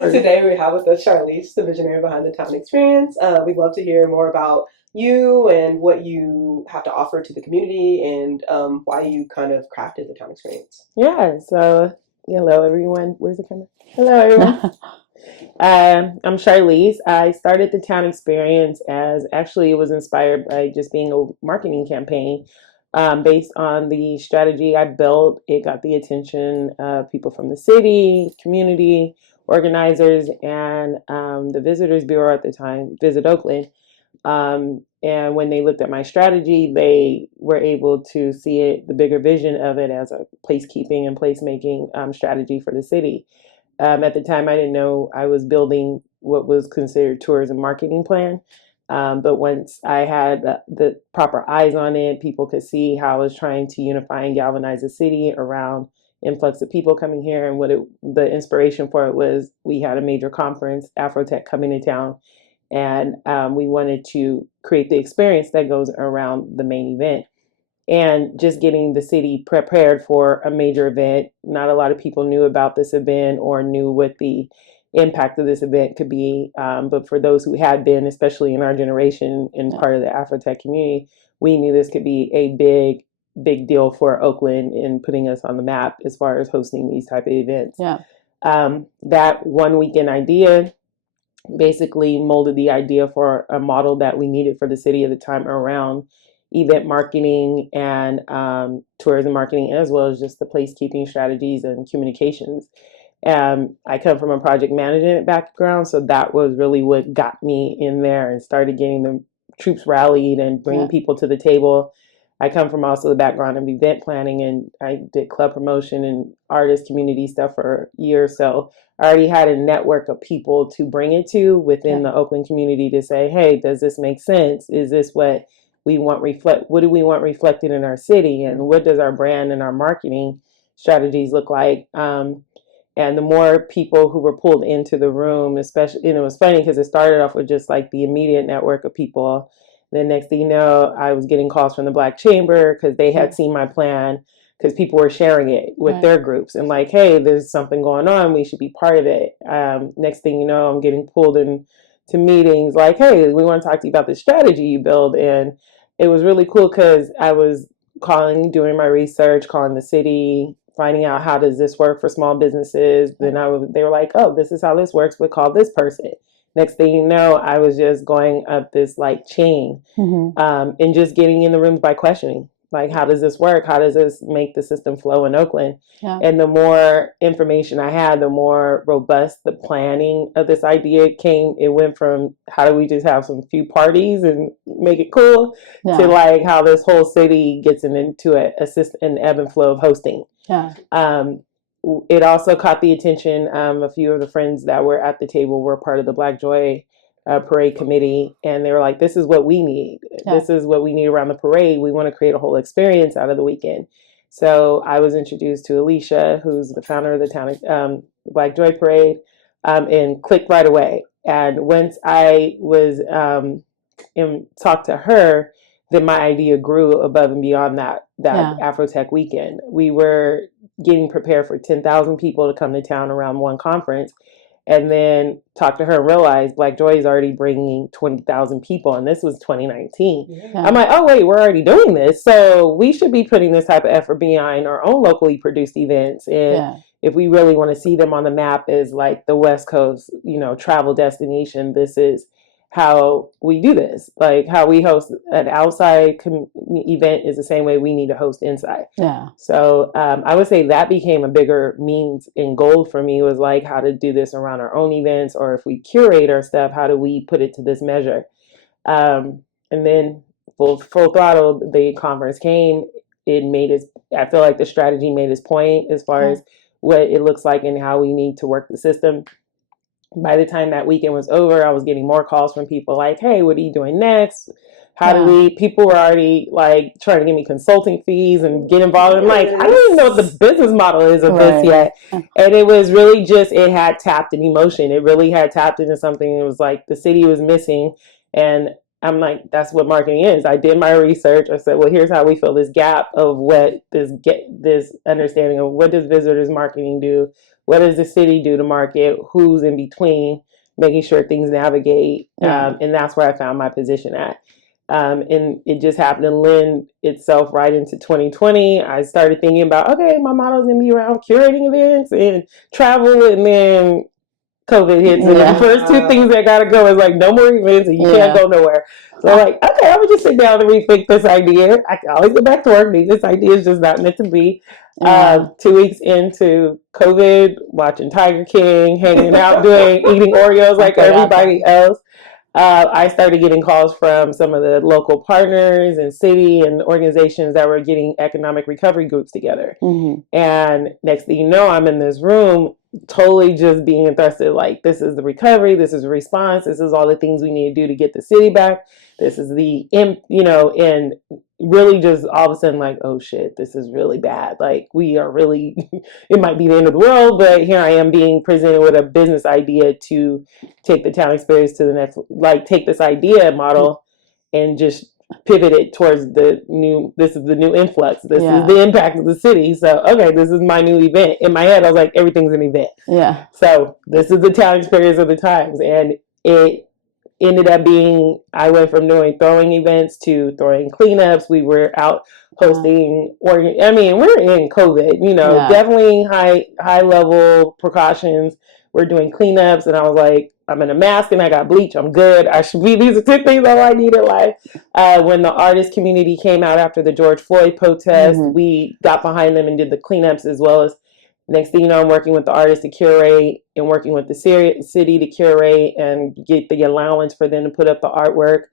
Today we have with us Charlese, the visionary behind the town experience. We'd love to hear more about you and what you have to offer to the community and why you kind of crafted the town experience. Yeah, so hello everyone. Where's the camera? Hello everyone. I'm Charlese. I started the town experience as actually it was inspired by just being a marketing campaign based on the strategy I built. It got the attention of people from the city, community, organizers, and the Visitors Bureau at the time, Visit Oakland. And when they looked at my strategy, they were able to see it, the bigger vision of it as a placekeeping and placemaking strategy for the city. At the time, I didn't know I was building what was considered tourism marketing plan. But once I had the proper eyes on it, people could see how I was trying to unify and galvanize the city around influx of people coming here. And the inspiration for it was we had a major conference, Afrotech, coming to town, and we wanted to create the experience that goes around the main event. And just getting the city prepared for a major event. Not a lot of people knew about this event or knew what the impact of this event could be. But for those who had been, especially in our generation and part of the Afrotech community, we knew this could be a big deal for Oakland in putting us on the map as far as hosting these type of events. Yeah. That one weekend idea basically molded the idea for a model that we needed for the city at the time around event marketing and tourism marketing, as well as just the placekeeping strategies and communications. I come from a project management background, so that was really what got me in there and started getting the troops rallied and bringing people to the table. I come from also the background of event planning, and I did club promotion and artist community stuff for years. So I already had a network of people to bring it to within the Oakland community to say, hey, does this make sense? Is this what we want what do we want reflected in our city, and what does our brand and our marketing strategies look like? And the more people who were pulled into the room, especially, and it was funny because it started off with just like the immediate network of people. Then next thing you know, I was getting calls from the Black Chamber because they had seen my plan, because people were sharing it with their groups and like, hey, there's something going on, we should be part of it. Next thing you know, I'm getting pulled in to meetings like, hey, we want to talk to you about the strategy you build. And it was really cool because I was doing my research, calling the city, finding out how does this work for small businesses. Then they were like, oh, this is how this works, we'll call this person. Next thing you know, I was just going up this like chain, and just getting in the rooms by questioning. Like, how does this work? How does this make the system flow in Oakland? Yeah. And the more information I had, the more robust the planning of this idea came. It went from how do we just have some few parties and make it cool to like how this whole city gets into an ebb and flow of hosting. Yeah. It also caught the attention. A few of the friends that were at the table were part of the Black Joy parade committee, and they were like, this is what we need. This is what we need around the parade. We want to create a whole experience out of the weekend. So I was introduced to Alicia, who's the founder of the town Black Joy parade, and clicked right away. And once I was and talked to her, then my idea grew above and beyond that Afrotech weekend. We were getting prepared for 10,000 people to come to town around one conference. And then talked to her and realized Black Joy is already bringing 20,000 people. And this was 2019. Yeah. I'm like, oh, wait, we're already doing this. So we should be putting this type of effort behind our own locally produced events. And if we really want to see them on the map as like the West Coast, travel destination, this is how we do this. Like how we host an outside event is the same way we need to host inside. Yeah. So I would say that became a bigger means and goal for me, was like how to do this around our own events, or if we curate our stuff, how do we put it to this measure? And then full throttle, the conference came. I feel like the strategy made its point as far as what it looks like and how we need to work the system. By the time that weekend was over, I was getting more calls from people like, hey, what are you doing next? People were already like trying to give me consulting fees and get involved. I'm like, I don't even know what the business model is of this yet. And it was really just, it had tapped an emotion. It really had tapped into something. It was like the city was missing. And I'm like, that's what marketing is. I did my research. I said, well, here's how we fill this gap of what this understanding of what does visitors marketing do? what does the city do to market, who's in between, making sure things navigate. And that's where I found my position at. And it just happened to lend itself right into 2020. I started thinking about, okay, my model's gonna be around curating events and travel, and then COVID hits, and the first two things that gotta go is like no more events, and you can't go nowhere. So I'm like, okay, I'm gonna just sit down and rethink this idea. I can always go back to work. Maybe this idea is just not meant to be. 2 weeks into COVID, watching Tiger King, hanging out, eating Oreos like everybody else. I started getting calls from some of the local partners and city and organizations that were getting economic recovery groups together. And next thing you know, I'm in this room totally just being entrusted, like, this is the recovery, this is the response, this is all the things we need to do to get the city back, this is the and really just all of a sudden like, oh shit, this is really bad, like we are really it might be the end of the world, but here I am being presented with a business idea to take the town experience to the next, like take this idea model and just pivot it towards this is the new influx, this is the impact of the city, so okay, this is my new event. In my head I was like, everything's an event, so this is the town experience of the times. And it ended up being, I went from doing throwing events to throwing cleanups. We were out hosting, we're in COVID, definitely high level precautions. We're doing cleanups, and I was like, I'm in a mask and I got bleach, I'm good. I should be, these are two things all I need in life. When the artist community came out after the George Floyd protest, we got behind them and did the cleanups, as well as, next thing you know, I'm working with the artists to curate and working with the city to curate and get the allowance for them to put up the artwork.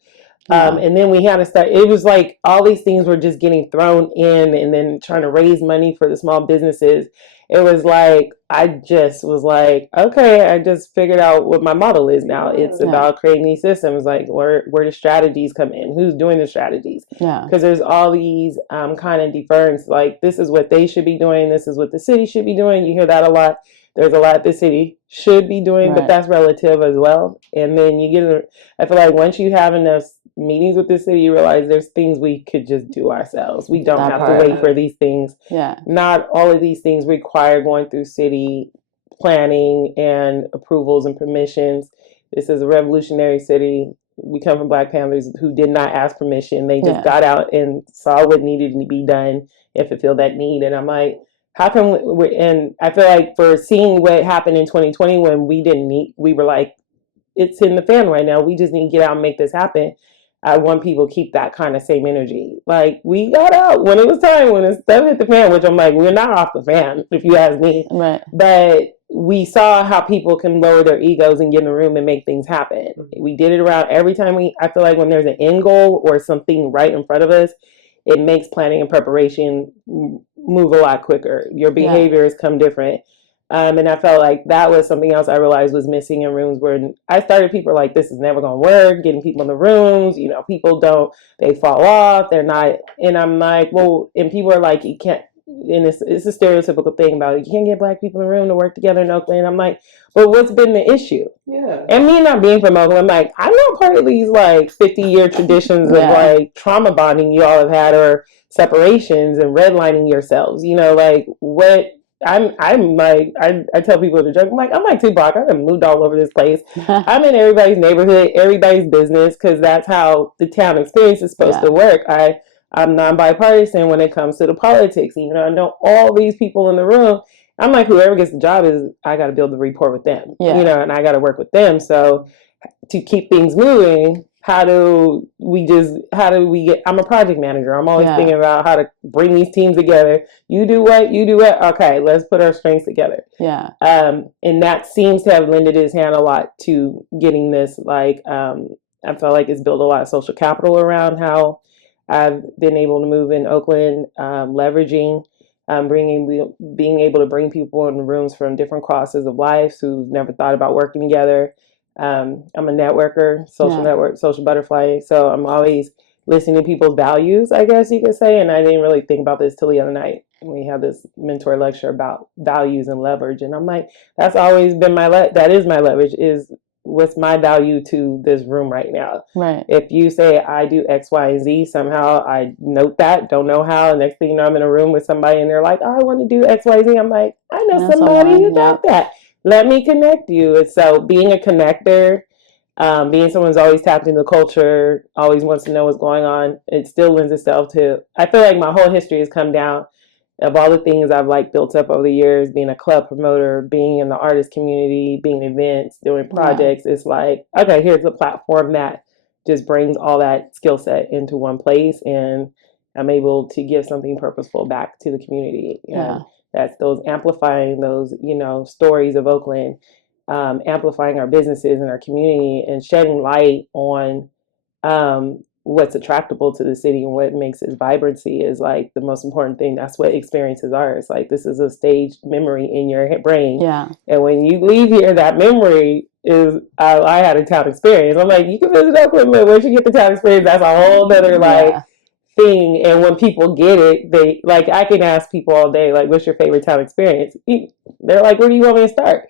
And then we had to start, it was like all these things were just getting thrown in, and then trying to raise money for the small businesses. It was like, I just was like, okay, I just figured out what my model is now. It's about creating these systems, like where the strategies come in, who's doing the strategies. Because there's all these kind of deference, like this is what they should be doing, this is what the city should be doing. You hear that a lot. There's a lot the city should be doing, but that's relative as well. And then I feel like once you have enough meetings with the city, you realize there's things we could just do ourselves. We don't have to wait for these things. Not all of these things require going through city planning and approvals and permissions. This is a revolutionary city. We come from Black Panthers who did not ask permission. They just got out and saw what needed to be done and fulfilled that need. And I'm like, how come and I feel like for seeing what happened in 2020 when we were like, it's in the fan right now, we just need to get out and make this happen. I want people to keep that kind of same energy. Like, we got out when it was time, when the stuff hit the fan, which I'm like, we're not off the fan, if you ask me. But we saw how people can lower their egos and get in the room and make things happen. We did it around every time I feel like when there's an end goal or something right in front of us, it makes planning and preparation move a lot quicker. Your behaviors come different. And I felt like that was something else I realized was missing in rooms where I started, people like, this is never going to work, getting people in the rooms, people they fall off, they're not, and I'm like, well, and people are like, you can't, and it's a stereotypical thing about you can't get Black people in the room to work together in Oakland. I'm like, but what's been the issue? And me not being from Oakland, I'm like, I'm not part of these like 50-year traditions of like trauma bonding you all have had, or separations and redlining yourselves, like what. I'm like, I tell people to joke, I'm like Tupac, I done moved all over this place. I'm in everybody's neighborhood, everybody's business, because that's how the town experience is supposed to work. I'm non-bipartisan when it comes to the politics. Even though I know all these people in the room, I'm like, whoever gets the job is, I got to build the rapport with them, and I got to work with them. So to keep things moving, how do we get, I'm a project manager. I'm always thinking about how to bring these teams together. You do what? Okay, let's put our strengths together. And that seems to have lended his hand a lot to getting this, like, I felt like it's built a lot of social capital around how I've been able to move in Oakland, leveraging, being able to bring people in rooms from different crosses of life who've never thought about working together. I'm a networker, social butterfly. So I'm always listening to people's values, I guess you could say. And I didn't really think about this till the other night. We had this mentor lecture about values and leverage. And I'm like, that's always been that is my leverage, is what's my value to this room right now? Right. If you say I do X, Y, and Z, somehow I note that, don't know how. And next thing you know, I'm in a room with somebody and they're like, oh, I want to do X, Y, Z. I'm like, I know somebody who got that. Let me connect you. And so being a connector, being someone who's always tapped into the culture, always wants to know what's going on, it still lends itself to, I feel like my whole history has come down of all the things I've like built up over the years, being a club promoter, being in the artist community, being events, doing projects. It's like, okay, here's a platform that just brings all that skill set into one place, and I'm able to give something purposeful back to the community. And that's those amplifying those, stories of Oakland, amplifying our businesses and our community, and shedding light on what's attractable to the city and what makes its vibrancy is like the most important thing. That's what experiences are. It's like this is a staged memory in your brain. Yeah. And when you leave here, that memory is, I had a town experience. I'm like, you can visit Oakland, but once you get the town experience, that's a whole other thing. And when people get it, they like, I can ask people all day, like, what's your favorite town experience? They're like, where do you want me to start?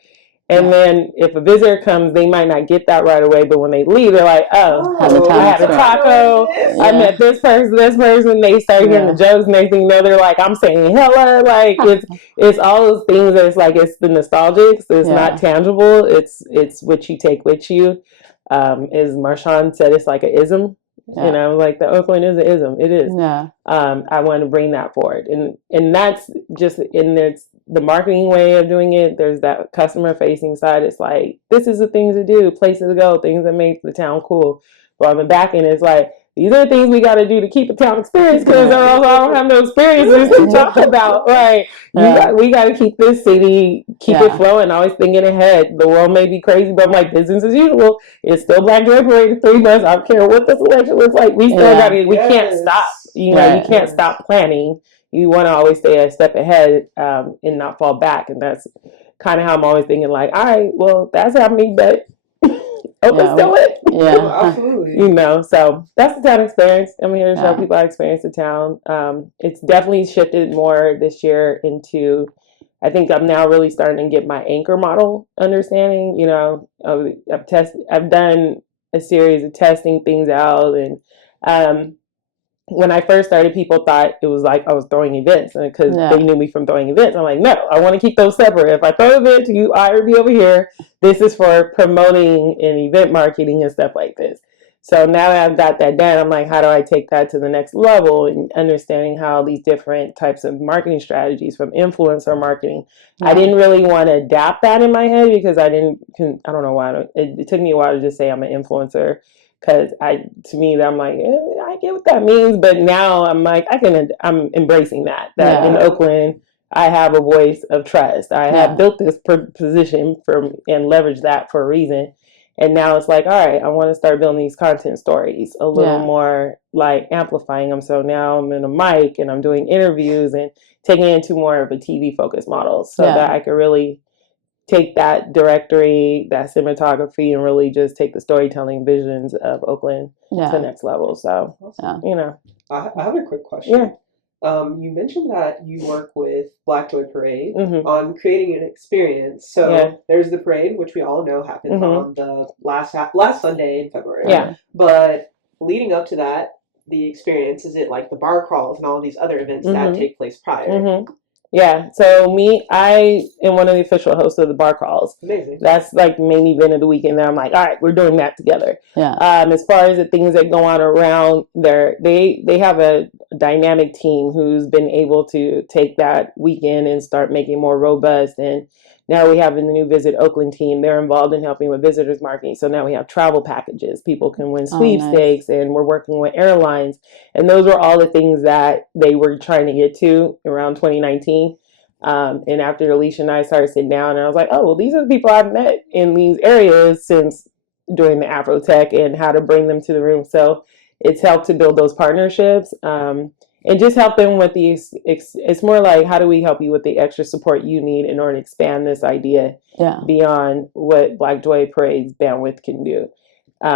And then if a visitor comes, they might not get that right away. But when they leave, they're like, oh, I had a taco. I met this person. They start hearing the jokes. And next thing you know, they're like, I'm saying hello. Like, it's all those things that it's like, it's the nostalgics. It's not tangible. It's what you take with you. As Marshawn said, it's like an ism. Like the Oakland is an ism. It is. Yeah. I want to bring that forward. And that's just, and it's the marketing way of doing it. There's that customer facing side. It's like, this is the things to do, places to go, things that make the town cool. But on the back end, it's like, these are the things we got to do to keep a town experience, because I don't have no experiences to talk about. Right? We got to keep this city, keep it flowing. Always thinking ahead. The world may be crazy, but I'm like, business as usual. It's still Black Joy Parade in 3 months. I don't care what this election looks like. We still got to. We can't stop. You can't stop planning. You want to always stay a step ahead and not fall back. And that's kind of how I'm always thinking, like, all right, well, that's happening, but Oakland's still it. Yeah, absolutely. So that's the town experience. I'm here to show people how to experience the town. It's definitely shifted more this year into, I think I'm now really starting to get my anchor model understanding. I've done a series of testing things out, and when I first started, people thought it was like I was throwing events because they knew me from throwing events. I'm like, no, I want to keep those separate. If I throw an event to you, I would be over here. This is for promoting and event marketing and stuff like this. So now that I've got that done, I'm like, how do I take that to the next level and understanding how these different types of marketing strategies from influencer marketing. I didn't really want to adapt that in my head because I don't know why. It took me a while to just say I'm an influencer. Because to me, I'm like, I get what that means, but now I'm like, I'm embracing that in Oakland, I have a voice of trust. I have built this position and leveraged that for a reason. And now it's like, all right, I want to start building these content stories a little more, like amplifying them. So now I'm in a mic and I'm doing interviews and taking it into more of a TV focused model so that I can really take that directory, that cinematography, and really just take the storytelling visions of Oakland to the next level. So, I have a quick question. You mentioned that you work with Black Joy Parade on creating an experience. So there's the parade, which we all know happens on the last Sunday in February. Yeah. But leading up to that, the experience, is it like the bar crawls and all of these other events that take place prior? Yeah, so I am one of the official hosts of the bar crawls. Amazing. That's like main event of the weekend. I'm like, all right, we're doing that together. Yeah. As far as the things that go on around there, they have a dynamic team who's been able to take that weekend and start making it more robust. And now we have in the new Visit Oakland team, they're involved in helping with visitors marketing. So now we have travel packages. People can win sweepstakes, and we're working with airlines. And those were all the things that they were trying to get to around 2019. And after Alicia and I started sitting down, and I was like, oh, well, these are the people I've met in these areas since doing the Afrotech and how to bring them to the room. So it's helped to build those partnerships. And just help them with these. It's more like, how do we help you with the extra support you need in order to expand this idea beyond what Black Joy Parade's bandwidth can do?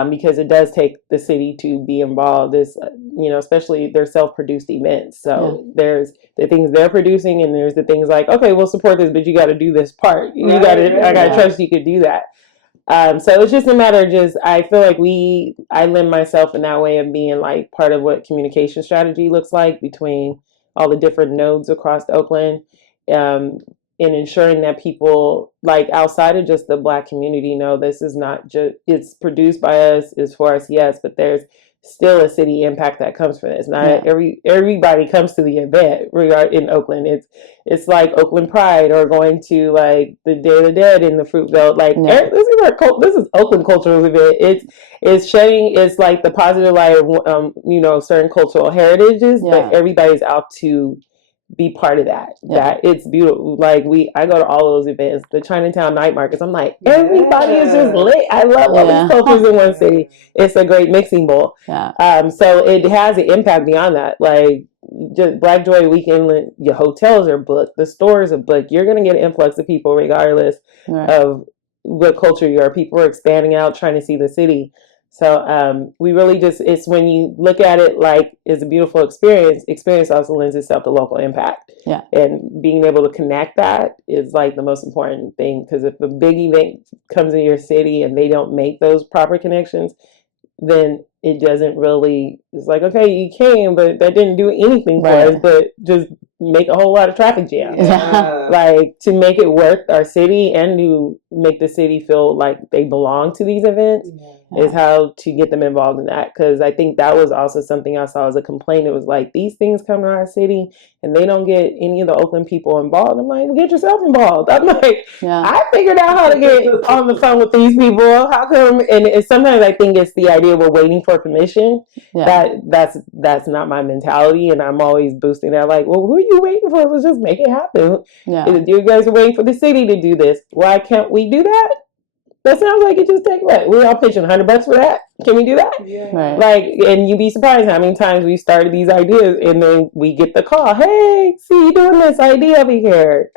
Because it does take the city to be involved. Especially their self-produced events. So there's the things they're producing, and there's the things like, okay, we'll support this, but you got to do this part. I got to trust you could do that. So it's just a matter of just, I feel like I lend myself in that way of being like part of what communication strategy looks like between all the different nodes across Oakland, in ensuring that people like outside of just the Black community know this is not just, it's produced by us, it's for us, yes, but there's still a city impact that comes from this. Not everybody comes to the event in Oakland. It's like Oakland Pride or going to like the Day of the Dead in the Fruit Belt. Like this is Oakland cultural event. It's shedding. It's like the positive light of certain cultural heritages, but everybody's out to be part of that. That it's beautiful. Like I go to all those events, the Chinatown night markets. I'm like, everybody is just lit. I love all these cultures in one city. It's a great mixing bowl. So it has an impact beyond that. Like just Black Joy weekend, your hotels are booked, the stores are booked. You're gonna get an influx of people regardless of what culture you are. People are expanding out, trying to see the city. So we really just, it's when you look at it like it's a beautiful experience also lends itself to local impact. And being able to connect that is like the most important thing, because if a big event comes in your city and they don't make those proper connections, then it doesn't really, it's like, okay, you came, but that didn't do anything for us, but just make a whole lot of traffic jams. Like to make it worth our city and to make the city feel like they belong to these events is how to get them involved in that. Because I think that was also something I saw as a complaint. It was like, these things come to our city and they don't get any of the Oakland people involved. I'm like, well, get yourself involved. I'm like, I figured out how to get on the phone with these people. How come? And sometimes I think it's the idea we're waiting for permission. That's not my mentality, and I'm always boosting that. Like, well, who are you waiting for? Let's just make it happen. You guys are waiting for the city to do this. Why can't we do that? That sounds like it just takes what? We're all pitching $100 for that. Can we do that? Like, and you'd be surprised how many times we started these ideas and then we get the call. Hey, see you doing this idea over here.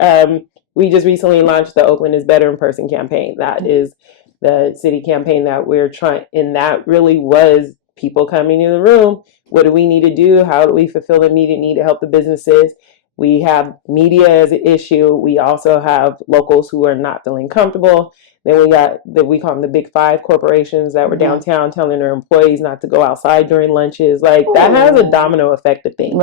We just recently launched the Oakland is Better in Person campaign. That is the city campaign that we're trying, and that really was people coming in the room. What do we need to do? How do we fulfill the immediate need to help the businesses? We have media as an issue. We also have locals who are not feeling comfortable. Then we got we call them the Big Five corporations that were downtown telling their employees not to go outside during lunches. Like that has a domino effect of things.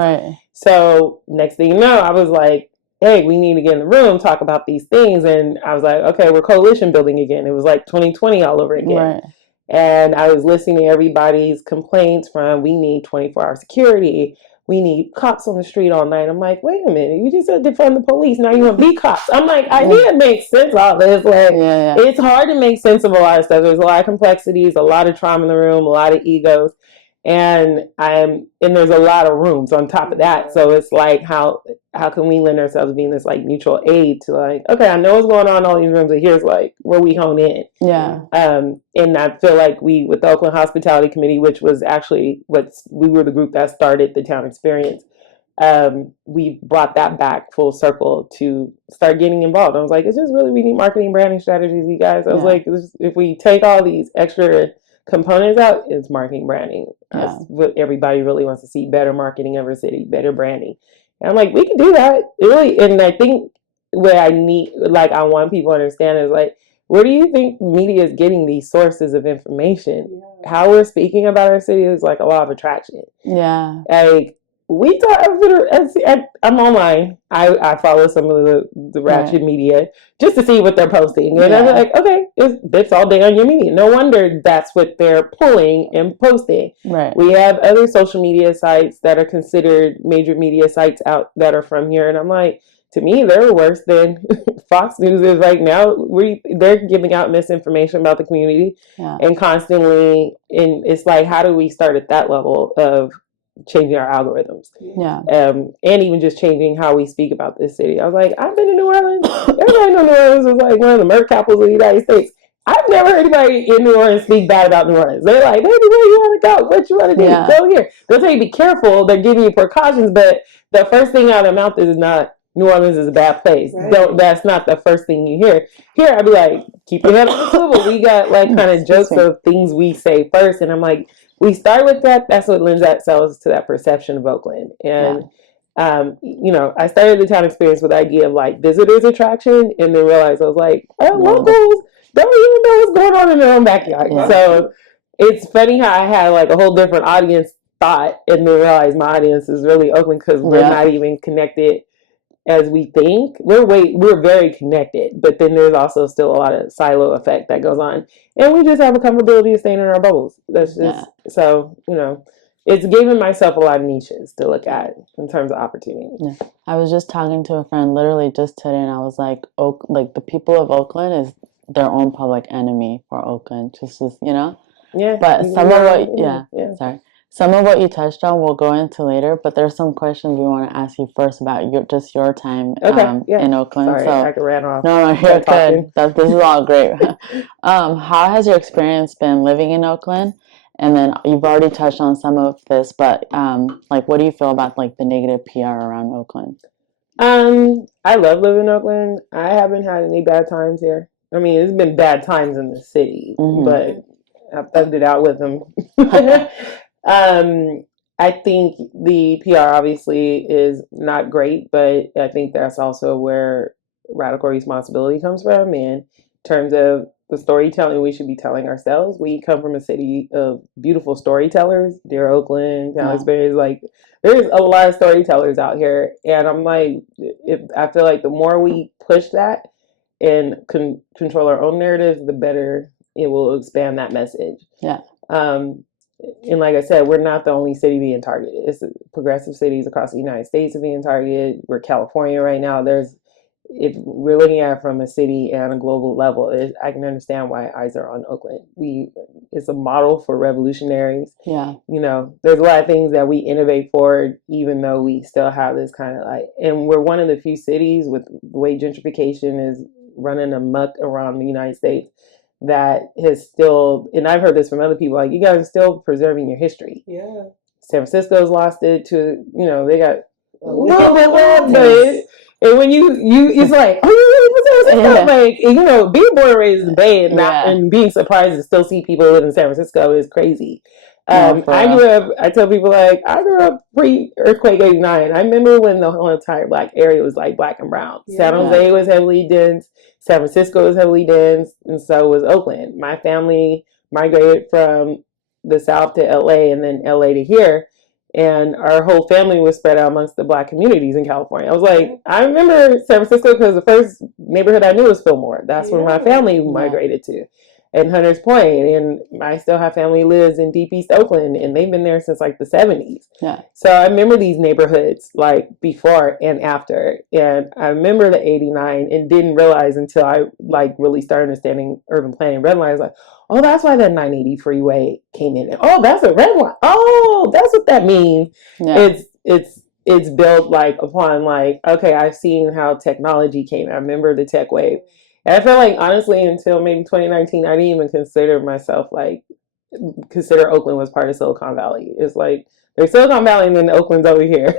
So next thing you know, I was like, hey, we need to get in the room, talk about these things. And I was like, okay, we're coalition building again. It was like 2020 all over again. And I was listening to everybody's complaints from, we need 24-hour security. We need cops on the street all night. I'm like, wait a minute, you just said defund the police. Now you want to be cops. I'm like, I need to make sense of all this. Like, it's hard to make sense of a lot of stuff. There's a lot of complexities, a lot of trauma in the room, a lot of egos. And there's a lot of rooms on top of that. So it's like, how can we lend ourselves being this like mutual aid to like, okay, I know what's going on in all these rooms, but here's like where we hone in. And I feel like we, with the Oakland Hospitality Committee, which was actually we were the group that started the town experience. We brought that back full circle to start getting involved. I was like, it's just really, we need marketing branding strategies, you guys. I was like, if we take all these extra components out, it's marketing branding. That's what everybody really wants to see: better marketing of our city, better branding. And I'm like, we can do that. It really, and I think what I want people to understand is like, where do you think media is getting these sources of information? How we're speaking about our city is like a law of attraction. Like we talk. I'm online. I follow some of the ratchet media just to see what they're posting, and I'm like, okay, it's all day on your media. No wonder that's what they're pulling and posting. We have other social media sites that are considered major media sites out that are from here, and I'm like, to me, they're worse than Fox News is right now. They're giving out misinformation about the community and constantly. And it's like, how do we start at that level of changing our algorithms? And even just changing how we speak about this city. I was like, I've been to New Orleans. Everybody knows New Orleans is like one of the murder capitals of the United States. I've never heard anybody in New Orleans speak bad about New Orleans. They're like, baby, where you want to go? What you want to do? Go here. They'll tell you be careful. They're giving you precautions, but the first thing out of their mouth is not, New Orleans is a bad place. That's not the first thing you hear. Here, I'd be like, keep your head on the swivel. We got like kind of jokes of things we say first. And I'm like, we start with that. That's what lends ourselves to that perception of Oakland. And, I started the town experience with the idea of like visitors attraction, and then realized I was like, locals, don't even know what's going on in their own backyard. Yeah. So it's funny how I had like a whole different audience thought and then realized my audience is really Oakland because we're not even connected as we think. We're very connected, but then there's also still a lot of silo effect that goes on, and we just have a comfortability of staying in our bubbles. That's just so it's giving myself a lot of niches to look at in terms of opportunity. Yeah. I was just talking to a friend literally just today, and I was like, like the people of Oakland is their own public enemy for Oakland. Just Yeah. But some of what some of what you touched on we'll go into later, but there's some questions we want to ask you first about your time in Oakland. Sorry, so I ran off. No, you're good. This is all great. How has your experience been living in Oakland? And then you've already touched on some of this, but like, what do you feel about like the negative PR around Oakland? I love living in Oakland. I haven't had any bad times here. I mean, it's been bad times in the city, but I've thugged it out with them. I think the PR obviously is not great, but I think that's also where radical responsibility comes from. In terms of the storytelling we should be telling ourselves. We come from a city of beautiful storytellers, dear Oakland, town experience. Like, there's a lot of storytellers out here, and I'm like, I feel like the more we push that and control our own narratives, the better it will expand that message. Yeah. And like I said, we're not the only city being targeted. It's progressive cities across the United States are being targeted. We're California right now. If we're looking at it from a city and a global level, I can understand why eyes are on Oakland. It's a model for revolutionaries. Yeah. There's a lot of things that we innovate for, even though we still have this kind of like, and we're one of the few cities with the way gentrification is running amok around the United States that has still, and I've heard this from other people, like, you guys are still preserving your history. Yeah. San Francisco's lost it to, they got a little bit left, but and when it's like, oh, you really from San Francisco? Like, being born and raised in the Bay and being surprised to still see people live in San Francisco is crazy. I tell people, like, I grew up pre-earthquake 89. I remember when the whole entire black area was like black and brown. San Jose was heavily dense. San Francisco was heavily dense, and so was Oakland. My family migrated from the South to LA and then LA to here, and our whole family was spread out amongst the black communities in California. I was like, I remember San Francisco because the first neighborhood I knew was Fillmore. That's where my family migrated to. And Hunters Point, and I still have family lives in Deep East Oakland, and they've been there since like the 70s. Yeah. So I remember these neighborhoods like before and after, and I remember the 89 and didn't realize until I like really started understanding urban planning red line. I was like, oh, that's why that 980 freeway came in. Oh, that's a red line. Oh, that's what that means. Yeah. It's built like upon like, okay, I've seen how technology came. I remember the tech wave. And I feel like, honestly, until maybe 2019, I didn't even consider Oakland was part of Silicon Valley. It's like, there's Silicon Valley and then Oakland's over here.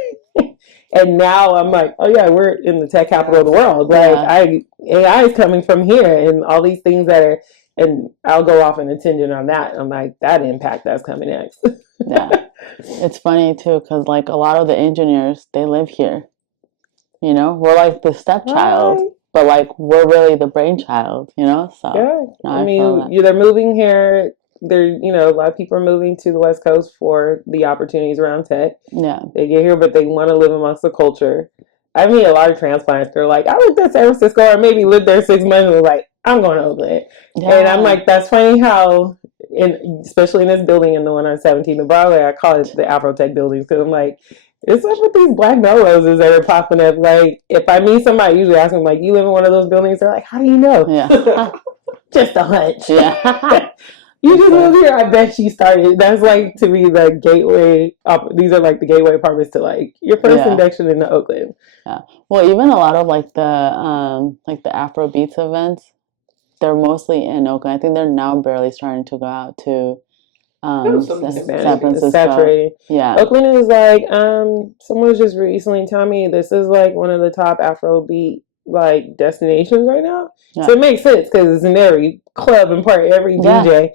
And now I'm like, oh yeah, we're in the tech capital of the world. Like, AI is coming from here and all these things and I'll go off on a tangent on that. I'm like, that impact that's coming next. Yeah. It's funny too, because like a lot of the engineers, they live here. We're like the stepchild. Right. But like, we're really the brainchild, So yeah, I mean, they're moving here. A lot of people are moving to the West Coast for the opportunities around tech. Yeah, they get here, but they want to live amongst the culture. I mean, a lot of transplants. They're like, I lived in San Francisco, or maybe lived there 6 months, and was like, I'm going to Oakland. Yeah. And I'm like, that's funny how, especially in this building and the one on 17th and Broadway, I call it the Afrotech buildings because I'm like, it's up with these black Melroses that are popping up. Like, if I meet somebody, I usually ask them, like, you live in one of those buildings? They're like, how do you know? Yeah. Just a hunch. Yeah. You just moved here. I bet you started. That's like, to me, the gateway. These are like the gateway apartments to like your first induction into Oakland. Yeah. Well, even a lot of like the Afro Beats events, they're mostly in Oakland. I think they're now barely starting to go out to San Francisco. Saturated. Yeah. Oakland is like, someone was just recently telling me this is like one of the top Afrobeat like destinations right now. Yeah. So it makes sense because it's in every club and party, every DJ.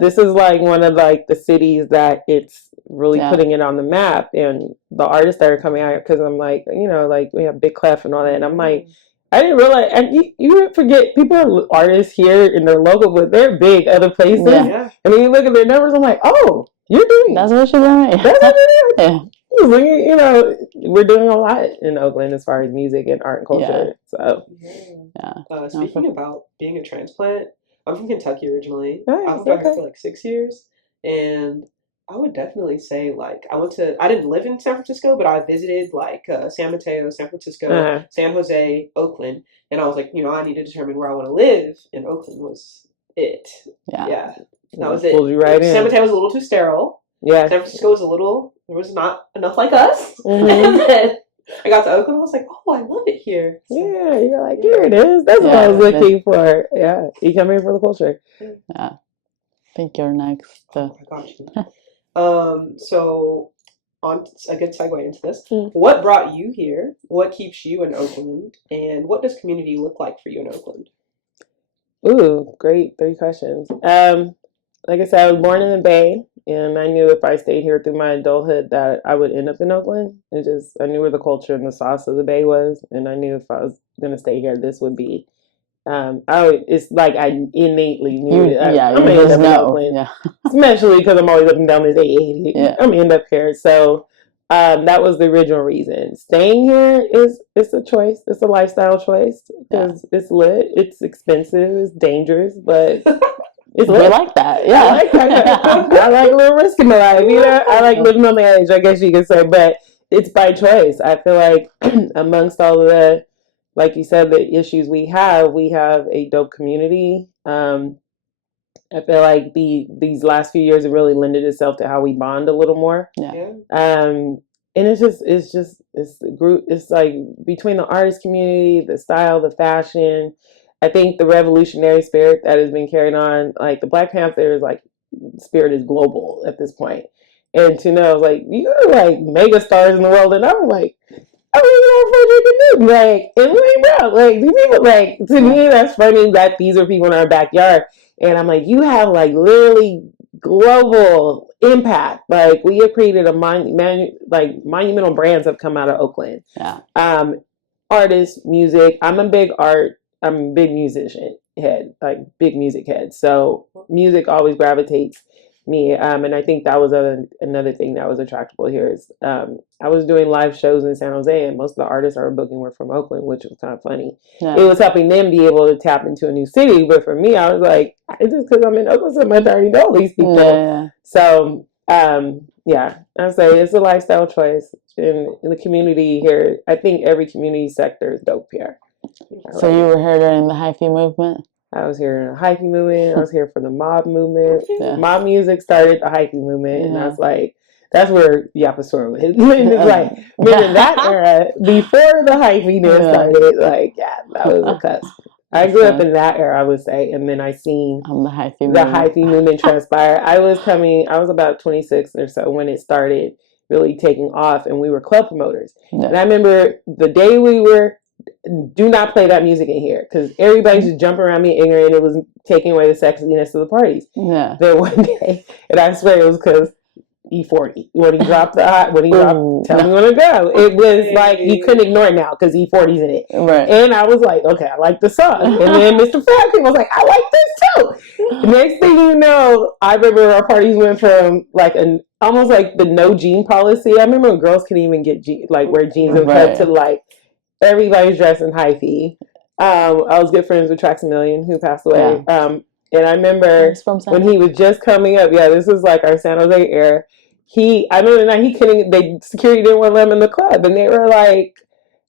This is like one of like the cities that it's really putting it on the map, and the artists that are coming out, because I'm like, like we have Big Clef and all that, and I'm like, I didn't realize, and you forget people are artists here in their local, but they're big other places. Yeah. And then you look at their numbers, I'm like, oh, you're doing That's what you're doing. That's what you're Yeah. doing. You know, we're doing a lot in Oakland as far as music and art and culture. So, speaking about being a transplant, I'm from Kentucky originally. Nice, I've been here for like 6 years, and I would definitely say like I didn't live in San Francisco, but I visited like San Mateo, San Francisco, San Jose, Oakland, and I was like, I need to determine where I want to live, and Oakland was it. Yeah, that was it. Pulled you right in. San Mateo was a little too sterile. Yeah. San Francisco was there was not enough like us, and then I got to Oakland, I was like, oh, I love it here. So, yeah, you're like, here it is. That's what I was looking for. Yeah, you come here for the culture. Yeah. I think you're next. Oh, I got you. So, on a good segue into this. What brought you here? What keeps you in Oakland? And what does community look like for you in Oakland? Ooh, great 3 questions. Like I said, I was born in the Bay, and I knew if I stayed here through my adulthood that I would end up in Oakland. I knew where the culture and the sauce of the Bay was, and I knew if I was going to stay here, this would be. It's like I innately knew it. I'm going to end up in Oakland, especially because I'm always up and down this 880. I'm going to end up here. So that was the original reason. Staying here it's a choice. It's a lifestyle choice because it's lit, it's expensive, it's dangerous, but... It's like that. Yeah. I like a little risk in my life. I like living on the edge, I guess you could say, but it's by choice. I feel like amongst all of the, like you said, the issues we have a dope community. I feel like these last few years have really lended itself to how we bond a little more. Yeah. And it's the group. It's like between the artist community, the style, the fashion. I think the revolutionary spirit that has been carried on, like the Black Panther spirit is global at this point. And to know, like, you are like mega stars in the world, and I'm like, I don't even know if Frederick and Wayne Brown. Like, these people, like, to me, that's funny that these are people in our backyard. And I'm like, you have like literally global impact. Like, we have created monumental brands have come out of Oakland. Yeah. Artists, music. I'm a big musician head, like big music head. So music always gravitates me. And I think that was another thing that was attractable here is I was doing live shows in San Jose, and most of the artists I were booking were from Oakland, which was kind of funny. Yeah. It was helping them be able to tap into a new city. But for me, I was like, it's just because I'm in Oakland so much, I already know these people. Yeah. So, I'd say it's a lifestyle choice. In the community here, I think every community sector is dope here. So you were here during the hyphy movement? I was here in the hyphy movement. I was here for the mob movement. Yeah. Mob music started the hyphy movement, and I was like, that's where Yapasura was. It's like, in that era, before the hyphiness started, that was the cusp. I grew up in that era, I would say, and then I seen the hyphy movement transpire. I was about 26 or so when it started really taking off, and we were club promoters. Yeah. And I remember the day we were, do not play that music in here because everybody's just jumping around me ignorant. It was taking away the sexiness of the parties. Yeah. Then one day, and I swear it was because E40 when he dropped Tell Me When to Go. It was like you couldn't ignore it now because E40's in it. Right. And I was like, okay, I like the song. And then Mr. Fat King was like, I like this too. Next thing you know, I remember our parties went from almost like the no jean policy. I remember when girls couldn't even get wear jeans and cut to everybody's dressed in hyphy. I was good friends with Traxamillion, who passed away. Yeah. And I remember when he was just coming up. Yeah, this was like our San Jose era. I remember he couldn't. Security didn't want to let him in the club, and they were like,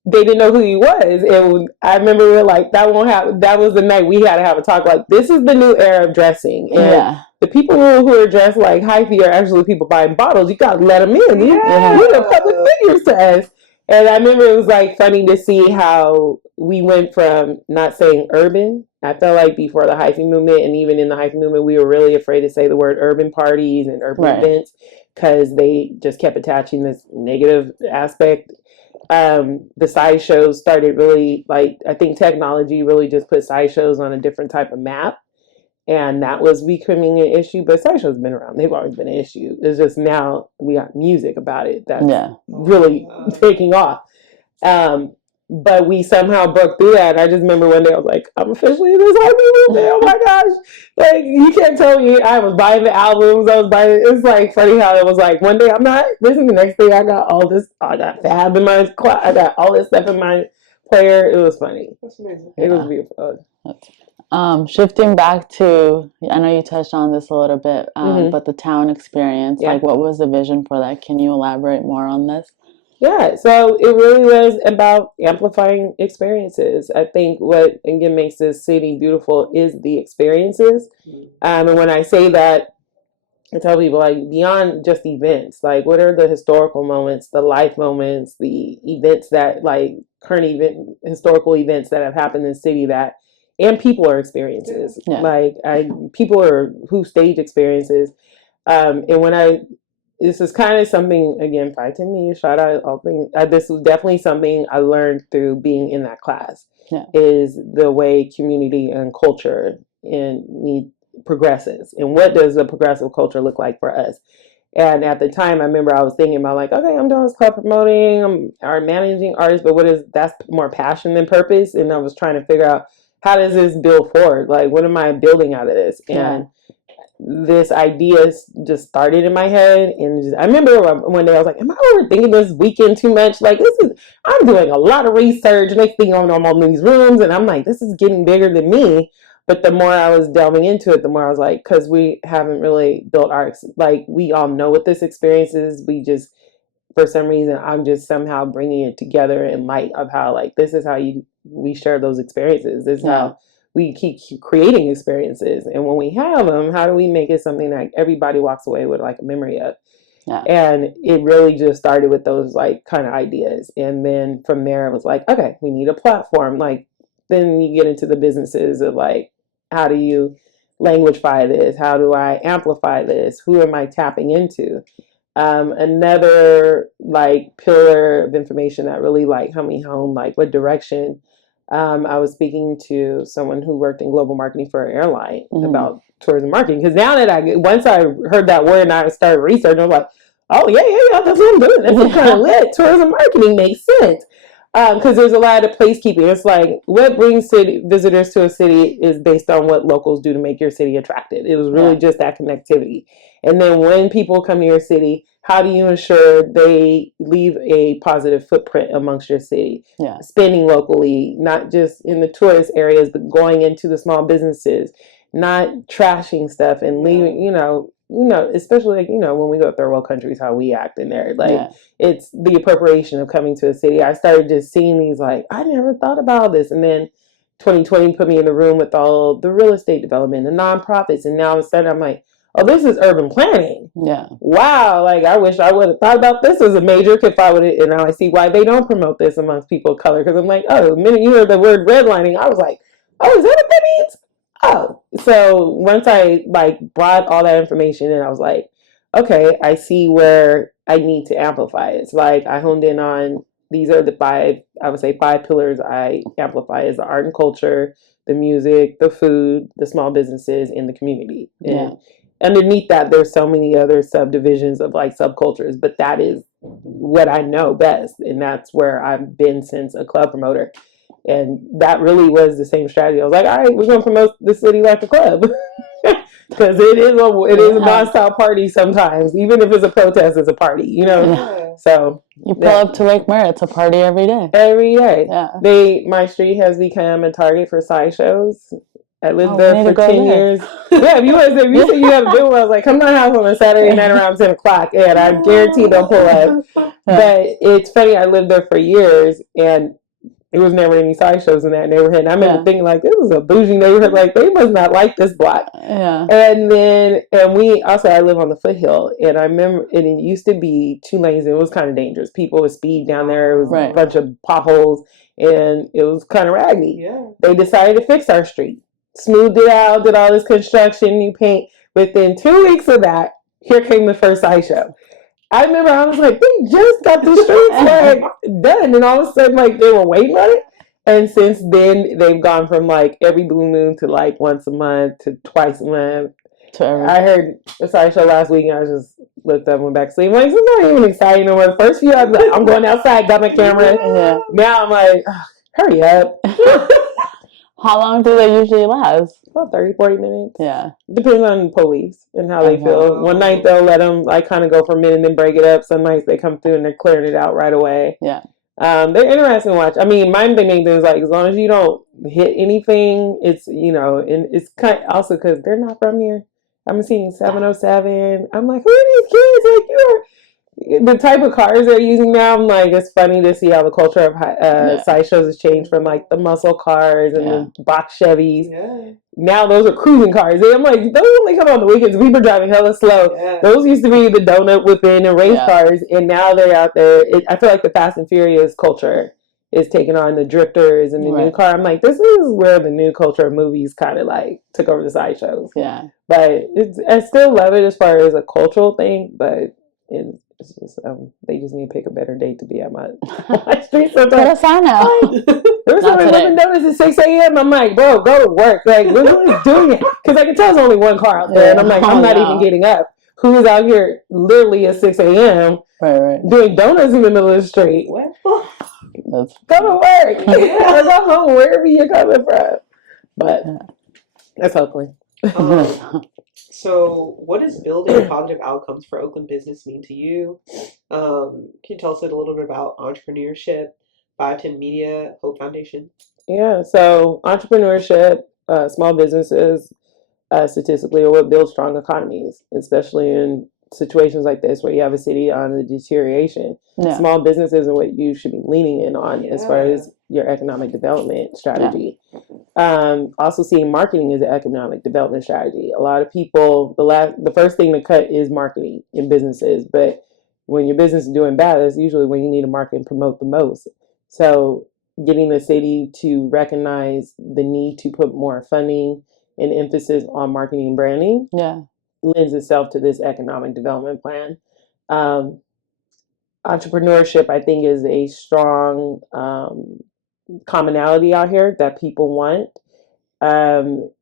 they didn't know who he was. And I remember we were like, that won't happen. That was the night we had to have a talk. Like, this is the new era of dressing. And the people who are dressed like hyphy are actually people buying bottles. You gotta let them in. You're public figures to us. And I remember it was funny to see how we went from not saying urban. I felt like before the hyphy movement, and even in the hyphy movement, we were really afraid to say the word urban parties and urban events because they just kept attaching this negative aspect. The sideshows started really, I think technology really just put sideshows on a different type of map. And that was becoming an issue, but sideshows have been around. They've always been an issue. It's just now we got music about it that's really taking off. But we somehow broke through that. And I just remember one day I was like, I'm officially in this army movement. Oh my gosh. Like, you can't tell me. I was buying the albums. It's like funny how it was like one day I'm not listening. The next day I got all this. I got Fab in my class. I got all this stuff in my player. It was funny. That's amazing. It was beautiful. Shifting back to, I know you touched on this a little bit, but the town experience, like what was the vision for that? Can you elaborate more on this? Yeah, so it really was about amplifying experiences. I think what, again, makes this city beautiful is the experiences. And when I say that, I tell people, like, beyond just events, like, what are the historical moments, the life moments, the events that, like, historical events that have happened in the city that, and people are experiences. Yeah. Like, people are who stage experiences. And this is kind of something, again, 5-10 minutes, shout out, all things. This was definitely something I learned through being in that class, is the way community and culture progresses. And what does a progressive culture look like for us? And at the time, I remember I was thinking about, like, okay, I'm doing this club promoting, I'm managing artists, but that's more passion than purpose. And I was trying to figure out, how does this build forward? Like, what am I building out of this? And this idea just started in my head, and I remember one day I was like, am I overthinking this weekend too much? Like, I'm doing a lot of research, next thing I'm in these rooms, and I'm like, this is getting bigger than me. But the more I was delving into it, the more I was like, because we haven't really built like, we all know what this experience is, we just, for some reason, I'm just somehow bringing it together in light of how, like, this is how we share those experiences. This is how we keep creating experiences. And when we have them, how do we make it something that everybody walks away with, like, a memory of? Yeah. And it really just started with those, like, kind of ideas. And then from there, it was like, okay, we need a platform. Like, then you get into the businesses of, like, how do you languagify this? How do I amplify this? Who am I tapping into? Another, like, pillar of information that really, like, helped me home, like, what direction. I was speaking to someone who worked in global marketing for an airline about tourism marketing. Because now that once I heard that word and I started researching, I was like, oh, yeah, that's what I'm doing. That's kind of lit. Tourism marketing makes sense. Because there's a lot of placekeeping. It's like, what brings visitors to a city is based on what locals do to make your city attractive. It was really just that connectivity. And then when people come to your city, how do you ensure they leave a positive footprint amongst your city? Yeah. Spending locally, not just in the tourist areas, but going into the small businesses, not trashing stuff and leaving, especially, like, when we go to third world countries, how we act in there. Like, it's the appropriation of coming to a city. I started just seeing these, like, I never thought about all this. And then 2020 put me in the room with all the real estate development, the nonprofits. And now all of a sudden I'm like, oh, this is urban planning. Yeah. Wow. Like, I wish I would have thought about this as a major if I would have, and now I see why they don't promote this amongst people of color. Because I'm like, oh, the minute you heard the word redlining, I was like, oh, is that what that means? Oh. So once I, like, brought all that information in, I was like, okay, I see where I need to amplify it. It's like I honed in on, these are the five pillars I amplify, is the art and culture, the music, the food, the small businesses, and the community. And underneath that, there's so many other subdivisions of, like, subcultures, but that is what I know best. And that's where I've been since a club promoter. And that really was the same strategy. I was like, all right, we're going to promote the city like a club. Because it is a non-stop party sometimes. Even if it's a protest, it's a party, Yeah. So you pull up to Lake Merritt, it's a party every day. Every day. Yeah. My street has become a target for sideshows. I lived there for 10 years. Yeah, if you said you have a big one, I was like, come to my house on a Saturday night around 10 o'clock, and I guarantee they'll pull up. But it's funny, I lived there for years, and there was never any sideshows in that neighborhood. And I remember thinking, like, this is a bougie neighborhood. Like, they must not like this block. Yeah. And then, I live on the foothill. And I remember, and it used to be 2 lanes. And it was kind of dangerous. People would speed down there. It was a bunch of potholes. And it was kind of raggedy. Yeah. They decided to fix our street. Smoothed it out, did all this construction, new paint. Within 2 weeks of that, here came the first sideshow. I remember I was like, they just got the streets, like, done. And all of a sudden, like, they were waiting on it. And since then, they've gone from, like, every blue moon to, like, once a month to twice a month. I heard a sideshow last week, and I was just looked up, went back to sleep. I'm like, it's not even exciting no more. The first few, I was like, I'm going outside, got my camera. Yeah. Now I'm like, hurry up. How long do they usually last? About 30, 40 minutes. Yeah. Depends on the police and how they feel. One night they'll let them like kind of go for a minute and then break it up. Some nights they come through and they're clearing it out right away. Yeah. They're interesting to watch. I mean, my main thing is like, as long as you don't hit anything, it's, you know, and it's kind of also because they're not from here. I'm seeing 707. I'm like, who are these kids? Like, the type of cars they're using now, I'm like, it's funny to see how the culture of sideshows has changed from like the muscle cars and the box Chevys. Yeah. Now those are cruising cars. I'm like, those only come on the weekends. We were driving hella slow. Yeah. Those used to be the donut whipping and race cars, and now they're out there. I feel like the Fast and Furious culture is taking on the drifters and the new car. I'm like, this is where the new culture of movies kind of like took over the sideshows. Yeah. But I still love it as far as a cultural thing, but it's just they just need to pick a better date to be at my street sometimes. Put a sign out. There's somebody living notice at 6 a.m. I'm like, bro, go to work. Like, who's doing it? Because I can tell there's only one car out there, and I'm like, I'm not even getting up. Who is out here literally at 6 a.m. Doing donuts in the middle of the street? What? Go to work. Or go home, wherever you're coming from. But that's Oakland. So, what does building positive outcomes for Oakland business mean to you? Can you tell us a little bit about entrepreneurship, 510 Media, Hope Foundation? Yeah, so entrepreneurship, small businesses, statistically, are what build strong economies, especially in situations like this where you have a city on the deterioration. Yeah. Small businesses are what you should be leaning in on as far as your economic development strategy. Also seeing marketing as an economic development strategy. A lot of people, the first thing to cut is marketing in businesses, but when your business is doing bad, that's usually when you need to market and promote the most. So getting the city to recognize the need to put more funding and emphasis on marketing and branding lends itself to this economic development plan. Entrepreneurship, I think, is a strong commonality out here that people want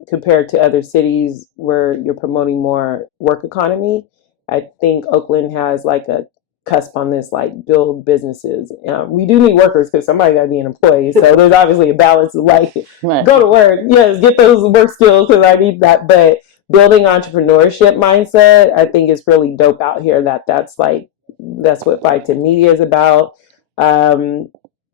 compared to other cities where you're promoting more work economy. I think Oakland has like a cusp on this, like build businesses. We do need workers because somebody got to be an employee. So there's obviously a balance of like, go to work. Yes, get those work skills because I need that. But building entrepreneurship mindset, I think is really dope out here. That's what 510 Media is about.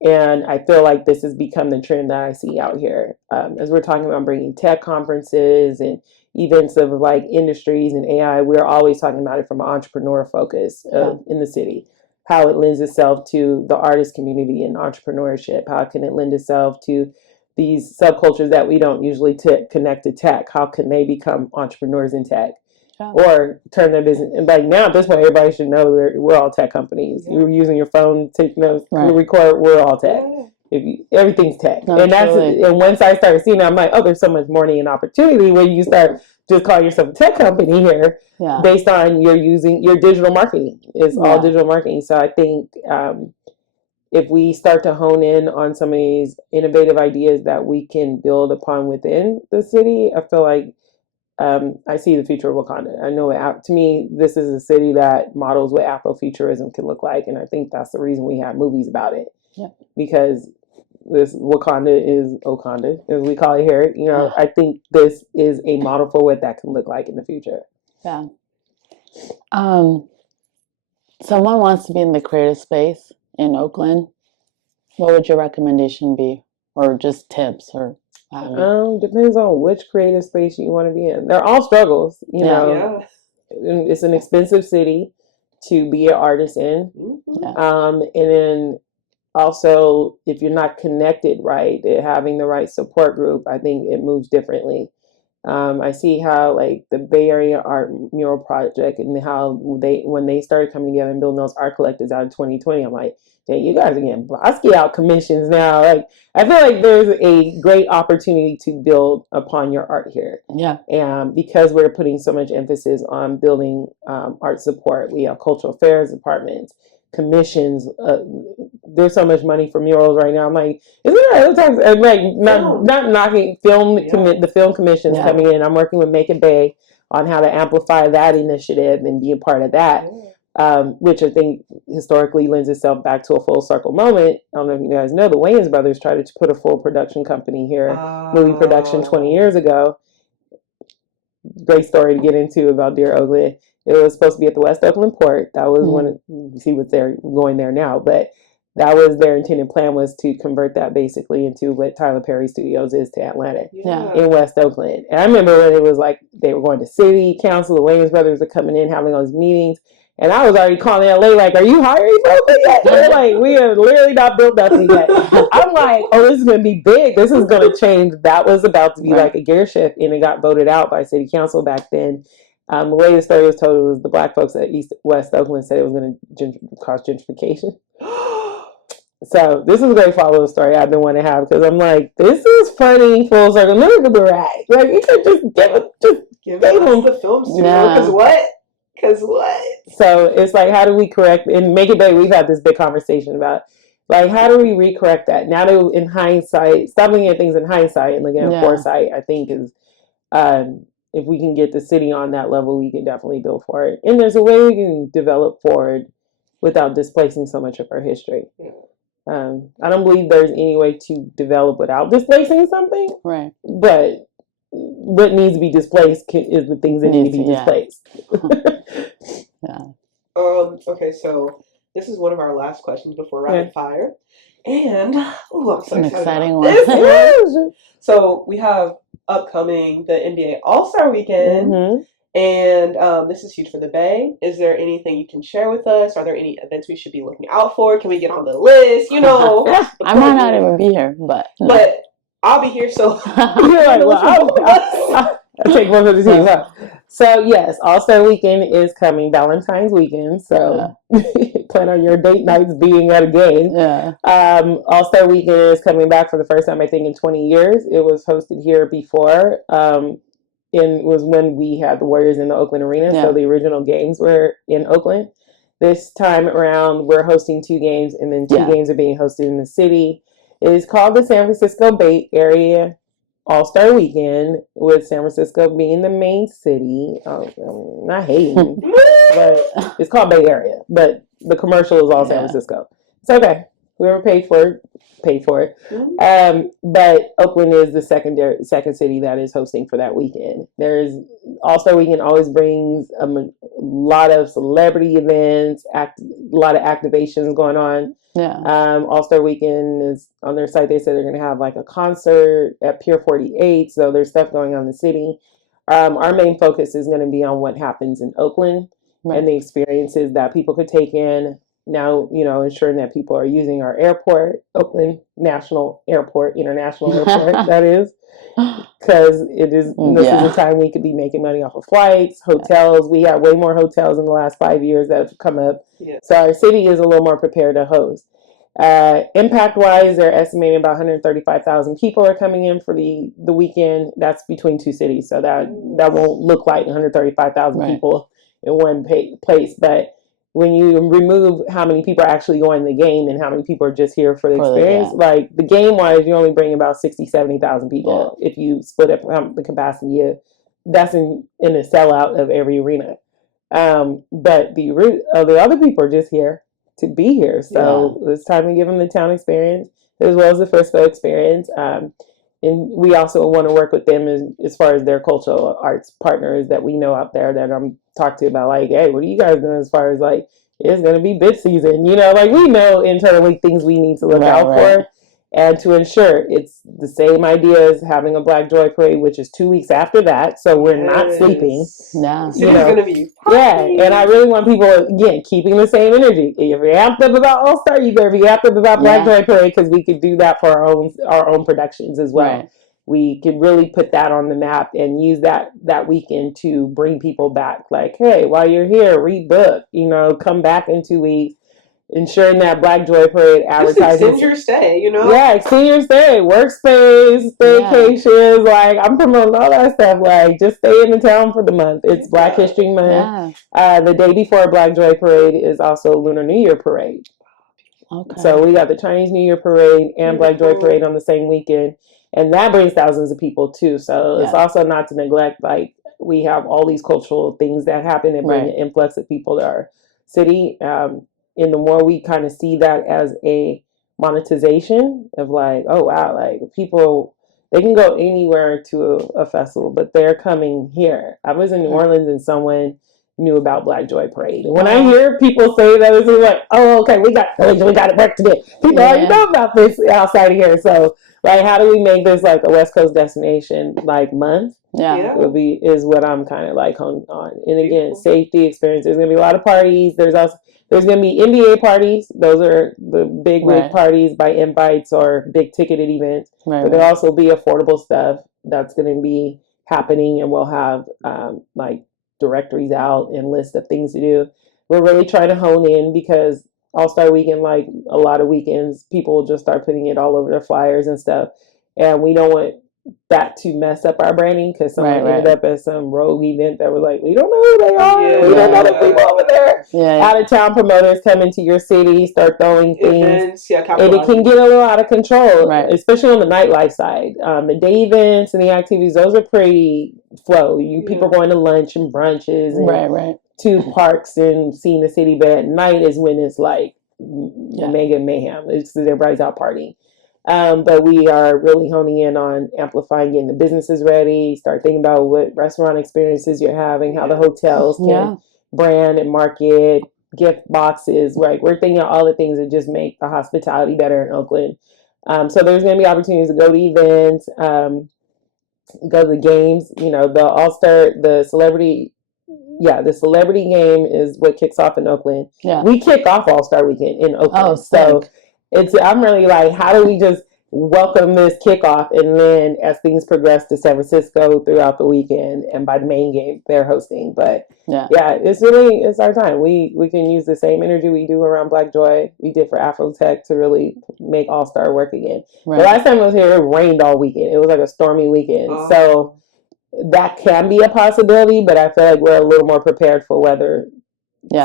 And I feel like this has become the trend that I see out here. As we're talking about bringing tech conferences and events of like industries and AI, we're always talking about it from an entrepreneur focus in the city. How it lends itself to the artist community and entrepreneurship. How can it lend itself to these subcultures that we don't usually connect to tech? How can they become entrepreneurs in tech? Or turn their business, and like now at this point, everybody should know that we're all tech companies. You're using your phone, take notes, you record. We're all tech. Everything's tech, and once I started seeing it, I'm like, oh, there's so much money and opportunity when you start just calling yourself a tech company here, based on you're using your digital marketing. It's all digital marketing. So I think if we start to hone in on some of these innovative ideas that we can build upon within the city, I feel like. I see the future of Wakanda. I know to me, this is a city that models what Afrofuturism can look like. And I think that's the reason we have movies about it. Yeah. Because this Wakanda is Okanda, as we call it here. You know, I think this is a model for what that can look like in the future. Yeah. Someone wants to be in the creative space in Oakland. What would your recommendation be? Or just tips or... depends on which creative space you want to be in. They're all struggles, you know. It's an expensive city to be an artist in. And then also, if you're not connected right, having the right support group, I think it moves differently. I see how like the Bay Area Art Mural Project and how when they started coming together and building those art collectives out of 2020, I'm like, dang, you guys are getting Bosky out commissions now. Like, I feel like there's a great opportunity to build upon your art here. Yeah. And because we're putting so much emphasis on building art support, we have cultural affairs departments, commissions. There's so much money for murals right now. I'm like, isn't there other times? I'm like, not knocking film, the film commissions coming in. I'm working with Make It Bay on how to amplify that initiative and be a part of that. Which I think historically lends itself back to a full circle moment. I don't know if you guys know, the Wayans brothers tried to put a full production company here, movie production 20 years ago. Great story to get into about Dear Oakland. It was supposed to be at the West Oakland port. That was one. You see what's there going there now, but that was their intended plan, was to convert that basically into what Tyler Perry Studios is to Atlanta in West Oakland. And I remember when it was like they were going to city council, the Wayans brothers were coming in, having all these meetings. And I was already calling LA like, are you hiring folks yet? They're like, we have literally not built nothing yet. I'm like, oh, this is going to be big. This is going to change. That was about to be like a gear shift, and it got voted out by city council back then. The way the story was told was the black folks at West Oakland said it was going to cause gentrification. So this is a great follow-up story I've been wanting to have, because I'm like, this is funny, full circle. Look at the rag. Like, you could just give them the film studio, because what? Because what? So it's like, how do we correct and make it better? We've had this big conversation about, like, how do we recorrect that? Now that in hindsight, stop looking at things in hindsight and looking at foresight, I think is, if we can get the city on that level, we can definitely build forward. And there's a way we can develop forward without displacing so much of our history. I don't believe there's any way to develop without displacing something. Right. But what needs to be displaced is the things that need to be displaced. Okay, so this is one of our last questions before rapid fire. And, I'm so excited. Exciting one. So we have upcoming the NBA All-Star Weekend. And this is huge for the Bay. Is there anything you can share with us? Are there any events we should be looking out for? Can we get on the list? You know, I might not even be here, but I'll be here. So you're like, well, I'll take one for the team. Huh? So yes, All-Star Weekend is coming. Valentine's weekend. So plan on your date nights being at a game. All-Star Weekend is coming back for the first time, I think, in 20 years. It was hosted here before. It was when we had the Warriors in the Oakland Arena, so the original games were in Oakland. This time around, we're hosting 2 games, and then 2 games are being hosted in the city. It is called the San Francisco Bay Area All-Star Weekend, with San Francisco being the main city. I'm not hating, but it's called Bay Area, but the commercial is all San Francisco. It's okay. Whoever paid for it. But Oakland is the second city that is hosting for that weekend. There's All-Star Weekend always brings a lot of celebrity events, a lot of activations going on. All-Star Weekend is on their site. They said they're going to have like a concert at Pier 48. So there's stuff going on in the city. Our main focus is going to be on what happens in Oakland and the experiences that people could take in. Now, ensuring that people are using our airport, Oakland International Airport, that is, because this is the time we could be making money off of flights, hotels. We have way more hotels in the last 5 years that have come up. So our city is a little more prepared to host. Impact-wise, they're estimating about 135,000 people are coming in for the weekend. That's between 2 cities, so that won't look like 135,000 people in one place, but when you remove how many people are actually going to the game and how many people are just here for the experience, like the game-wise, you only bring about 60,000, 70,000 people if you split up the capacity of, that's in a sellout of every arena. But the other people are just here to be here. So it's time to give them the town experience as well as the Frisco experience. And we also want to work with them as far as their cultural arts partners that we know out there that I'm talking to about, like, hey, what are you guys doing as far as like, it's going to be bid season, like we know internally things we need to look out for and to ensure it's the same idea as having a Black Joy Parade, which is 2 weeks after that. So we're not sleeping. It's going to be and I really want people, again, keeping the same energy. If you're amped up about All-Star, you better be amped up about Black Joy Parade, because we could do that for our own productions as well. We could really put that on the map and use that weekend to bring people back. Like, hey, while you're here, rebook, come back in 2 weeks. Ensuring that Black Joy Parade advertising. Extend your stay, Yeah, extend your stay. Workspace, staycations. Like, I'm promoting all that stuff. Like, just stay in the town for the month. It's Black History Month. The day before Black Joy Parade is also Lunar New Year Parade. Okay. So we got the Chinese New Year Parade and Black Joy Parade on the same weekend. And that brings thousands of people, too. So it's also not to neglect, like, we have all these cultural things that happen and bring an influx of people to our city. And the more we kind of see that as a monetization of like, oh wow, like people, they can go anywhere to a festival, but they're coming here. I was in New Orleans and someone knew about Black Joy Parade. And when I hear people say that, it's like, oh, okay, we got it back today. People already know about this outside of here. So, like, how do we make this like a West Coast destination like month? Is what I'm kind of like on. And again, safety experience. There's gonna be a lot of parties. There's gonna be NBA parties. Those are the big parties by invites or big ticketed events. But there'll also be affordable stuff that's gonna be happening, and we'll have like directories out and lists of things to do. We're really trying to hone in because All-Star Weekend, like a lot of weekends, people just start putting it all over their flyers and stuff. And we don't want that to mess up our branding because someone ended up at some rogue event that was like, we don't know who they are. We don't know the people over there. Out of town promoters come into your city, start throwing things. And it can get a little out of control, especially on the nightlife side. The day events and the activities, those are pretty flow. People going to lunch and brunches and to parks and seeing the city, but at night is when it's like mega mayhem. It's everybody's out partying. But we are really honing in on amplifying, getting the businesses ready, start thinking about what restaurant experiences you're having, how the hotels can brand and market, gift boxes. Right? We're thinking of all the things that just make the hospitality better in Oakland. So there's going to be opportunities to go to events, go to the games. You know, the celebrity game is what kicks off in Oakland. We kick off All-Star Weekend in Oakland. So I'm really like, how do we just welcome this kickoff, and then as things progress to San Francisco throughout the weekend, and by the main game they're hosting. But it's our time. We can use the same energy we do around Black Joy, we did for Afrotech, to really make All-Star work again. The last time I was here, it rained all weekend. It was like a stormy weekend. So that can be a possibility, but I feel like we're a little more prepared for weather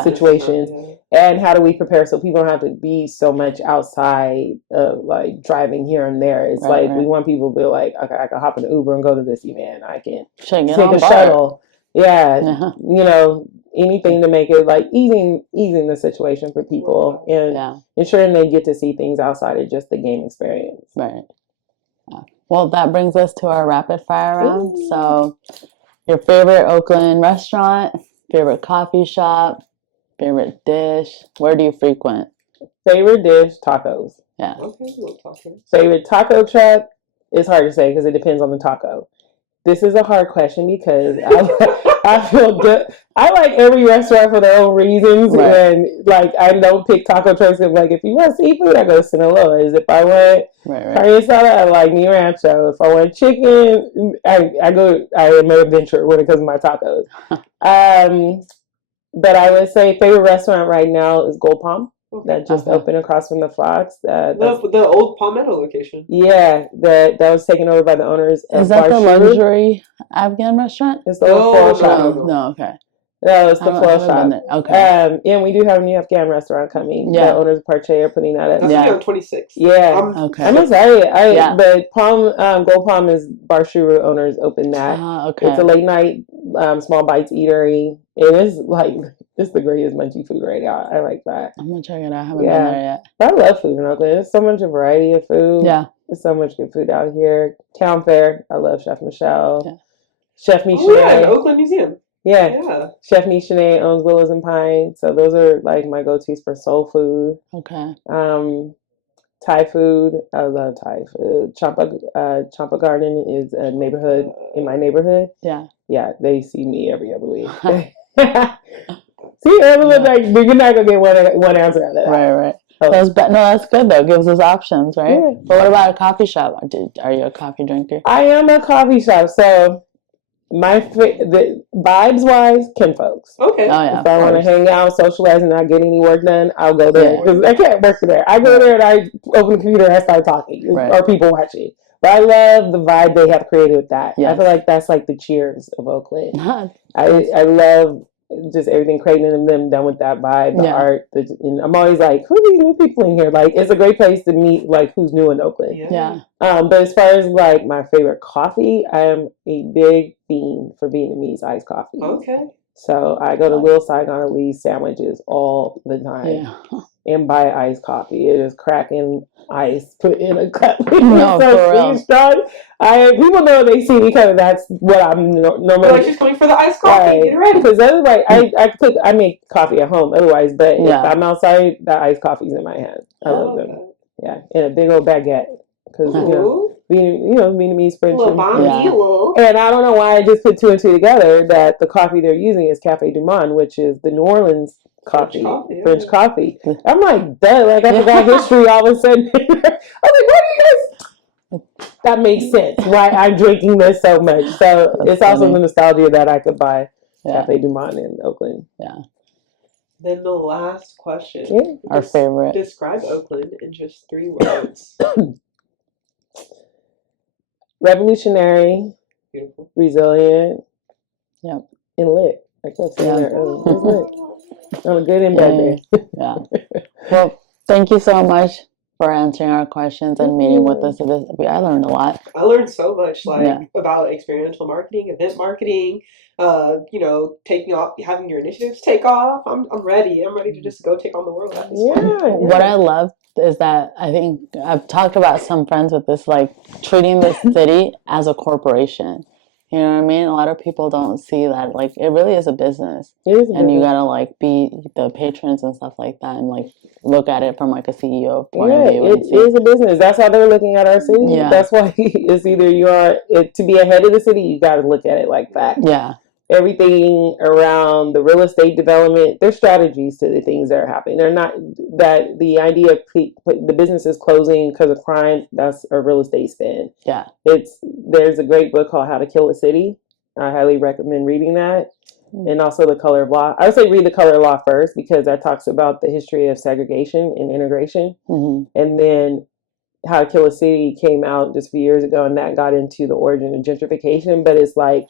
situations. And how do we prepare so people don't have to be so much outside, like driving here and there? It's we want people to be like, okay, I can hop in an Uber and go to this event. I can take a shuttle. You know, anything to make it like easing the situation for people and ensuring they get to see things outside of just the game experience. Well, that brings us to our rapid fire round. So, your favorite Oakland restaurant, favorite coffee shop, favorite dish, where do you frequent? Favorite dish, tacos. Favorite taco truck, it's hard to say because it depends on the taco. This is a hard question because I feel good. I like every restaurant for their own reasons, and like I don't pick taco trucks. Like if you want seafood, I go to Sinaloa's. If I want carne asada, I like Mi Rancho. If I want chicken, I am an adventurer when it comes to my tacos. But I would say favorite restaurant right now is Gold Palm. That just opened across from the Fox. The old Palmetto location. Yeah, that was taken over by the owners. Is that the luxury Afghan restaurant? It's the old floral shop. No, okay. No, it's the floral shop. Okay. And we do have a new Afghan restaurant coming. The owners of Parche are putting that up. That's on 26. Yeah. I'm excited. But Gold Palm is Barshuru owners opened that. It's a late night small bites eatery. It is like it's the greatest munchie food right now. I like that. I'm gonna check it out. I haven't been there yet. But I love food in Oakland. There's so much variety of food. There's so much good food out here. Town Fair. I love Chef Michelle. Chef Michelle. The Oakland Museum. Chef Michelle owns Willows and Pine. So those are like my go-tos for soul food. Thai food. I love Thai food. Champa Garden is a neighborhood in my neighborhood. Yeah, they see me every other week. See, everyone's like, you're not gonna get one answer out of that. Right. That's good though. Gives us options, right? But what about a coffee shop? Are you a coffee drinker? I am a coffee shop. So the vibes wise, Kinfolks. Okay. If I want to hang out, socialize, and not get any work done, I'll go there because I can't work there. I go there and I open the computer and I start talking, or people watching. But I love the vibe they have created with that. I feel like that's like the Cheers of Oakland. I love just everything created in them, done with that vibe, the Yeah. art. And I'm always like, who are these new people in here? Like, it's a great place to meet, like, who's new in Oakland. Yeah. But as far as, like, my favorite coffee, I am a big fiend for Vietnamese iced coffee. Okay. So I go to Little Saigon and Lee's sandwiches all the time and buy iced coffee. It is cracking ice put in a cup. No, for real. Strong. People know they see me coming. That's what I'm normally. Like she's coming for the iced coffee. Get ready. Because otherwise, I make coffee at home. Otherwise, but if I'm outside, that iced coffee's in my hand. I love them. Yeah, and a big old baguette because Vietnamese French. And I don't know why I just put two and two together that the coffee they're using is Cafe Du Monde, which is the New Orleans French coffee. I'm like, duh, like I forgot history all of a sudden. I was like, what do you guys? That makes sense. Why I'm drinking this so much. So it's also the nostalgia that I could buy Cafe Du Monde in Oakland. Yeah. Then the last question. Our favorite. Describe Oakland in just 3 words. Revolutionary. Beautiful. Resilient. And lit. I kept saying that earlier. It's lit. On a good and bad day. Yeah. Well, thank you so much for answering our questions and meeting with us. I learned a lot. I learned so much, about experiential marketing, event marketing. Taking off, having your initiatives take off. I'm ready. I'm ready to just go take on the world at this point. What I love is that I think I've talked about some friends with this, like treating the city as a corporation. You know what I mean? A lot of people don't see that. Like, it really is a business. It is a business. You gotta, like, be the patrons and stuff like that and, like, look at it from, like, a CEO point of view. It is a business. That's how they're looking at our city. Yeah. That's why it's either to be ahead of the city, you gotta look at it like that. Yeah. Everything around the real estate development, there's strategies to the things that are happening. They're not that the idea of the business is closing because of crime. That's a real estate spin. Yeah, there's a great book called How to Kill a City. I highly recommend reading that, and also The Color of Law. I would say read The Color of Law first because that talks about the history of segregation and integration, and then How to Kill a City came out just a few years ago, and that got into the origin of gentrification. But it's like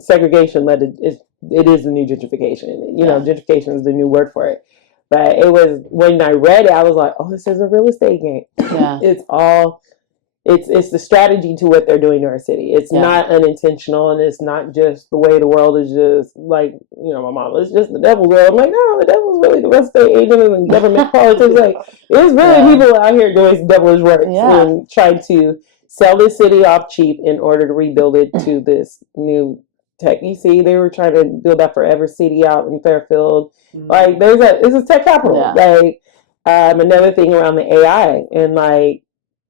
segregation led to it is the new gentrification. Gentrification is the new word for it. But it was when I read it, I was like, oh, this is a real estate game. Yeah. It's the strategy to what they're doing to our city. It's not unintentional, and it's not just the way the world is just like, my mom, it's just the devil's world. I'm like, no, the devil's really the real estate agent and government politics. Like, it's really people out here doing devilish work and trying to sell this city off cheap in order to rebuild it to this new tech. You see, they were trying to build that Forever City out in Fairfield. Like, this is tech capital. Like, another thing around the AI, and like,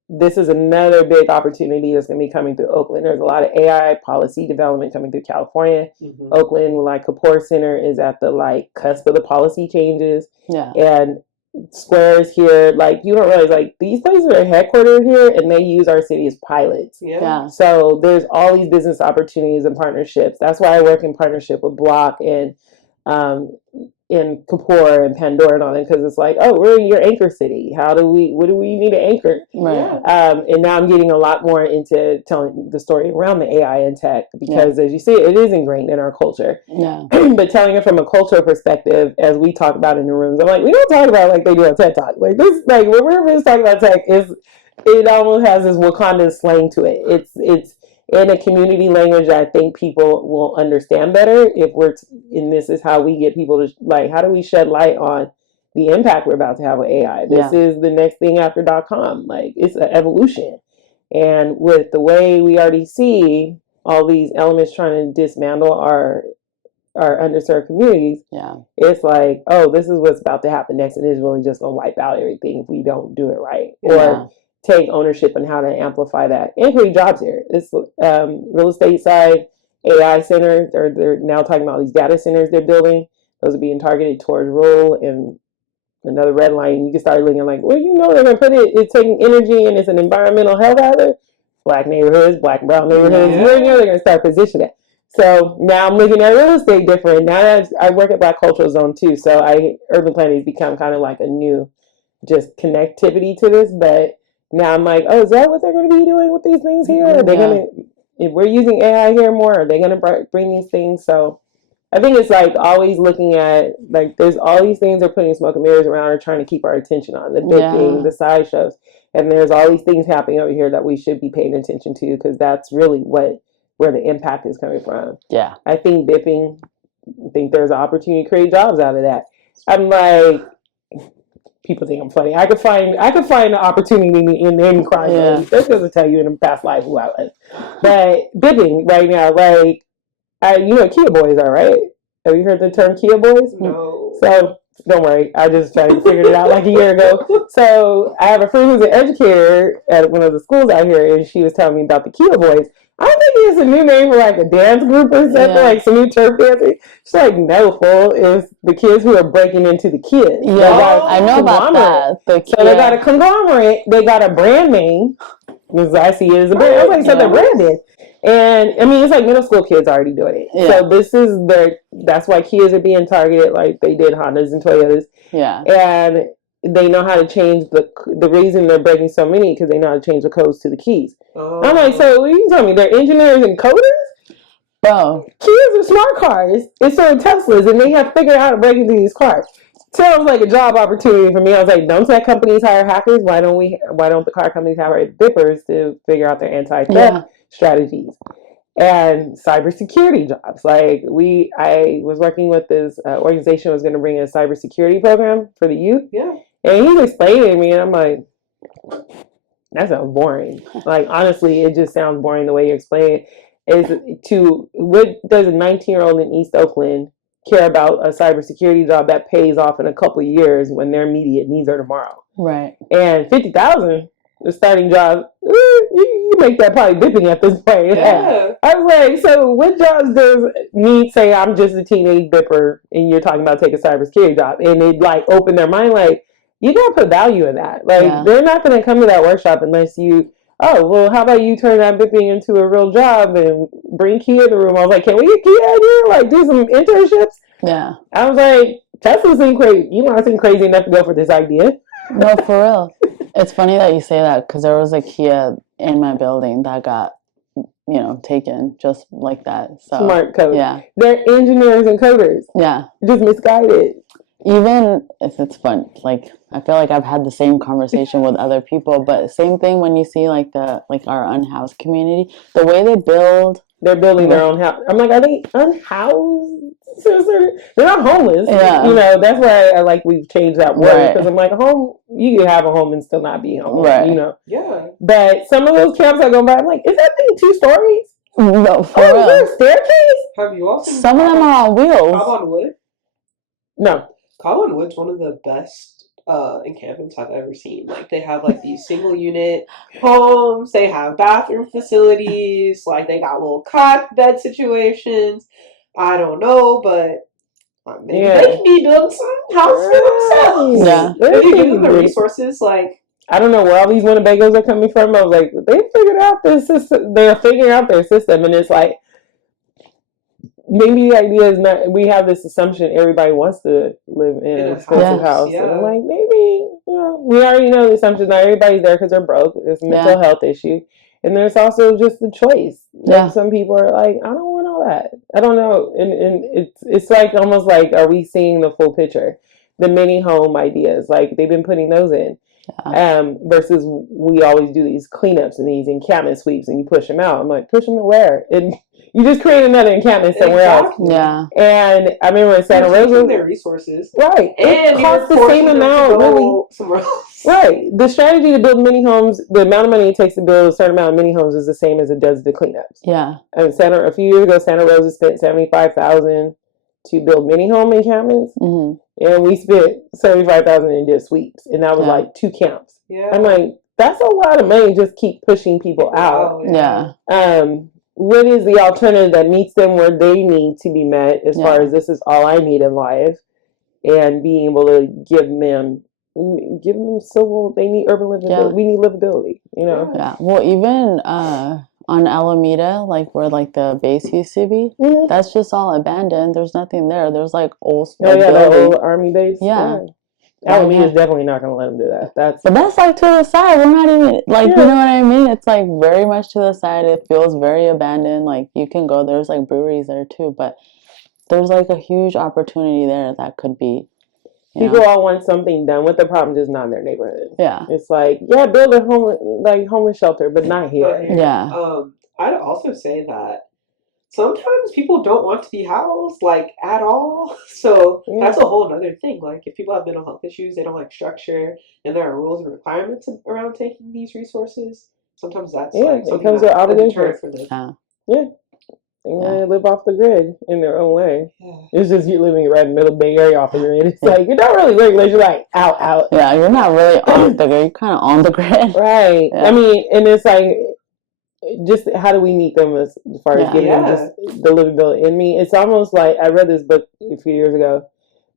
this is another big opportunity that's going to be coming through Oakland. There's a lot of AI policy development coming through California. Oakland, like Kapoor Center, is at the cusp of the policy changes. And squares here, like, you don't realize, like, these places are headquartered here and they use our city as pilots. So there's all these business opportunities and partnerships. That's why I work in partnership with Block and in Kapoor and Pandora and all that, because it's like, oh, we're your anchor city. What do we need to anchor? Right. And now I'm getting a lot more into telling the story around the AI and tech, because as you see, it is ingrained in our culture. But telling it from a cultural perspective, as we talk about in the rooms, I'm like, we don't talk about it like they do on TED Talk. Like this, like when we're just talking about tech, it almost has this Wakandan slang to it. It's in a community language that I think people will understand better if and this is how we get people to, like, how do we shed light on the impact we're about to have with AI? This is the next thing after .com. Like, it's an evolution. And with the way we already see all these elements trying to dismantle our underserved communities, it's like, oh, this is what's about to happen next, and it's really just going to wipe out everything if we don't do it right. Or take ownership on how to amplify that and create jobs here. It's real estate side, AI centers, they're now talking about these data centers they're building. Those are being targeted towards rural. And another red line, you can start looking like, well, they're going to put it's taking energy and it's an environmental health hazard. Black neighborhoods, black and brown neighborhoods, they're going to start positioning it. So now I'm looking at real estate different. Now I work at Black Cultural Zone too. So urban planning has become kind of like a new just connectivity to this. But now I'm like, oh, is that what they're going to be doing with these things here? Are they going to, if we're using AI here more, are they going to bring these things? So I think it's like always looking at, like, there's all these things they're putting smoke and mirrors around or trying to keep our attention on, the dipping, the sideshows. And there's all these things happening over here that we should be paying attention to, because that's really where the impact is coming from. Yeah. I think dipping, I think there's an opportunity to create jobs out of that. I'm like, people think I'm funny. I could find an opportunity in any crime. Yeah. This doesn't tell you in a past life who I was. But dipping right now, like, you know what Kia boys are, right? Have you heard the term Kia boys? No. So don't worry, I just figured it out like a year ago. So I have a friend who's an educator at one of the schools out here, and she was telling me about the Kia boys. I think it's a new name for like a dance group or something, like some new turf dancing. She's like, no, fool, it's the kids who are breaking into the kids. Yeah, I know about that. So they got a conglomerate, they got a brand name, because I see it as a brand. I was like, so they're branded. And I mean, it's like middle school kids already doing it. Yeah. So this is that's why Kias are being targeted like they did Hondas and Toyotas. Yeah. And they know how to change the reason they're breaking so many, because they know how to change the codes to the keys. Oh. I'm like, so what are you telling me? They're engineers and coders? Bro. Kias are smart cars. It's so Teslas, and they have figured out how to break into these cars. Sounds like a job opportunity for me. I was like, don't tech companies hire hackers? Why don't the car companies hire dippers to figure out their anti-theft strategies and cybersecurity jobs? Like I was working with this organization that was going to bring a cybersecurity program for the youth. Yeah. And he's explaining to me, and I'm like, that sounds boring. Like, honestly, it just sounds boring the way you explain it. What does a 19-year-old in East Oakland care about a cybersecurity job that pays off in a couple of years when their immediate needs are tomorrow? Right. And $50,000, the starting job, you make that probably dipping at this point. Yeah. I was like, so what jobs does me say I'm just a teenage dipper and you're talking about taking a cybersecurity job? And it like opened their mind, like, you gotta put value in that. Like, they're not gonna come to that workshop unless you, oh, well, how about you turn that dipping into a real job and bring Kia in the room? I was like, can we get Kia in here? Like, do some internships? Yeah. I was like, Tesla seemed crazy. You know, I seem crazy enough to go for this idea. No, for real. It's funny that you say that, because there was a Kia in my building that got, taken just like that. So smart code. Yeah. They're engineers and coders. Yeah. Just misguided. Even if it's fun, like, I feel like I've had the same conversation with other people, but same thing when you see like our unhoused community, the way they build. They're building their own house. I'm like, are they unhoused? They're not homeless. Yeah. That's why we've changed that word, because I'm like, home, you can have a home and still not be home. Right. Yeah. But some of those camps I go by, I'm like, is that thing 2 stories? No, for real. Is there a staircase? Have you also some of them are on wheels. Cobb on Wood? No. Cobb on Wood's one of the best encampments I've ever seen. Like, they have like these single unit homes, they have bathroom facilities, like they got little cot bed situations. I don't know, but maybe they can be building some houses for themselves. Yeah. If you give them the resources, like, I don't know where all these Winnebagos are coming from. I was like, they figured out their system. They're figuring out their system, and it's like, maybe the idea is not, we have this assumption everybody wants to live in an expensive house. Yeah. And I'm like, maybe, we already know the assumption not everybody's there because they're broke. It's a mental health issue. And there's also just the choice. Yeah. Like, some people are like, I don't want all that. I don't know. And it's like almost like, are we seeing the full picture? The mini home ideas, like they've been putting those in. Versus we always do these cleanups and these encampment sweeps and you push them out. I'm like, push them to where? And you just create another encampment somewhere else. Yeah. And I remember in Santa Rosa, their resources. Right. And it costs the same amount, really. Somewhere else. Right. The strategy to build mini homes, the amount of money it takes to build a certain amount of mini homes is the same as it does the cleanups. Yeah. And a few years ago, Santa Rosa spent $75,000 to build mini home encampments. Mm-hmm. And we spent $75,000 and did sweeps, and that was like 2 camps. Yeah, I'm like, that's a lot of money. Just keep pushing people out. Yeah. What is the alternative that meets them where they need to be met? As far as this is all I need in life, and being able to give them civil. They need urban livability. Yeah. We need livability. Yeah. Well, even on Alameda, like where like the base used to be, that's just all abandoned. There's nothing there. There's like old. The old army base. Yeah. Alameda's definitely not going to let them do that. But that's like to the side. We're not even like, you know what I mean? It's like very much to the side. It feels very abandoned. Like, you can go. There's like breweries there too, but there's like a huge opportunity there that could be. People all want something done with the problem, just not in their neighborhood. Yeah. It's like, yeah, build a homeless shelter, but not here. Yeah. I'd also say that sometimes people don't want to be housed, like, at all. So that's a whole other thing. Like, if people have mental health issues, they don't like structure, and there are rules and requirements around taking these resources. Sometimes that's like something that's a deterrent for them. Yeah. They live off the grid in their own way. Yeah. It's just you living right in the middle of the Bay Area off the grid. It's like, you're not really regulated. You're like, out. Yeah, you're not really off the grid. You're kind of on the grid. Right. Yeah. I mean, and it's like, just how do we meet them as far as giving them just the livability? I mean, it's almost like, I read this book a few years ago,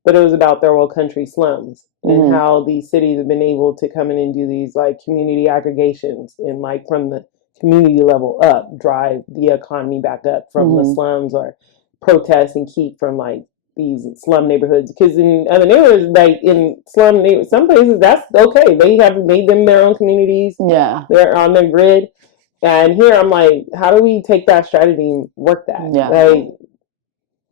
but it was about third world country slums and how these cities have been able to come in and do these like community aggregations and like from the community level up, drive the economy back up from the slums, or protest and keep from like these slum neighborhoods. Because in other neighborhoods, like in slum neighborhoods, some places that's okay. They have made them their own communities. Yeah, they're on their grid. And here I'm like, how do we take that strategy and work that? Yeah, like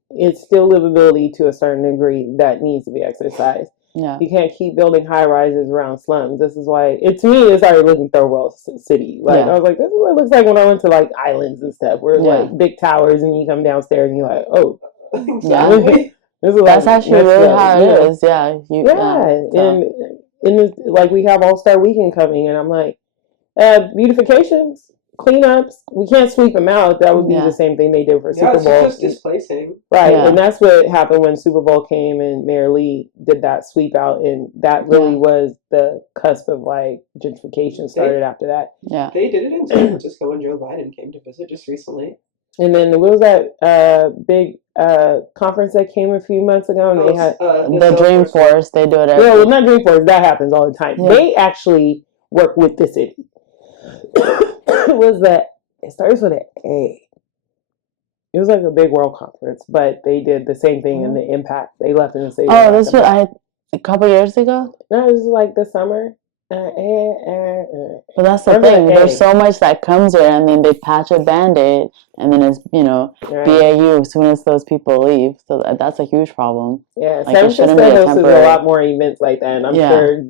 it's still livability to a certain degree that needs to be exercised. Yeah, you can't keep building high rises around slums. This is why to me it's already looking third world city. Like I was like, this is what it looks like when I went to like islands and stuff, where it's like big towers and you come downstairs and you're like, oh, yeah, that's actually really how it is. Yeah, and it's, like we have All-Star Weekend coming, and I'm like, beautifications, cleanups, we can't sweep them out. That would be the same thing they did for Super Bowl. It's just displacing. Right, and that's what happened when Super Bowl came and Mayor Lee did that sweep out, and that really was the cusp of like gentrification started after that. Yeah, they did it in San Francisco when Joe Biden came to visit just recently. And then what was that big conference that came a few months ago, and they had the Dreamforce. They do it every well, not Dreamforce. That happens all the time. Yeah. They actually work with the city. It starts with an A. It was like a big world conference, but they did the same thing in the impact. They left in the city. Oh, this was a couple years ago? No, it was like the summer. Well, that's the thing. There's so much that comes here, and then they patch a Band-Aid, and then it's, BAU as soon as those people leave. So that's a huge problem. Yeah, like, San Francisco hosts a lot more events like that, and I'm sure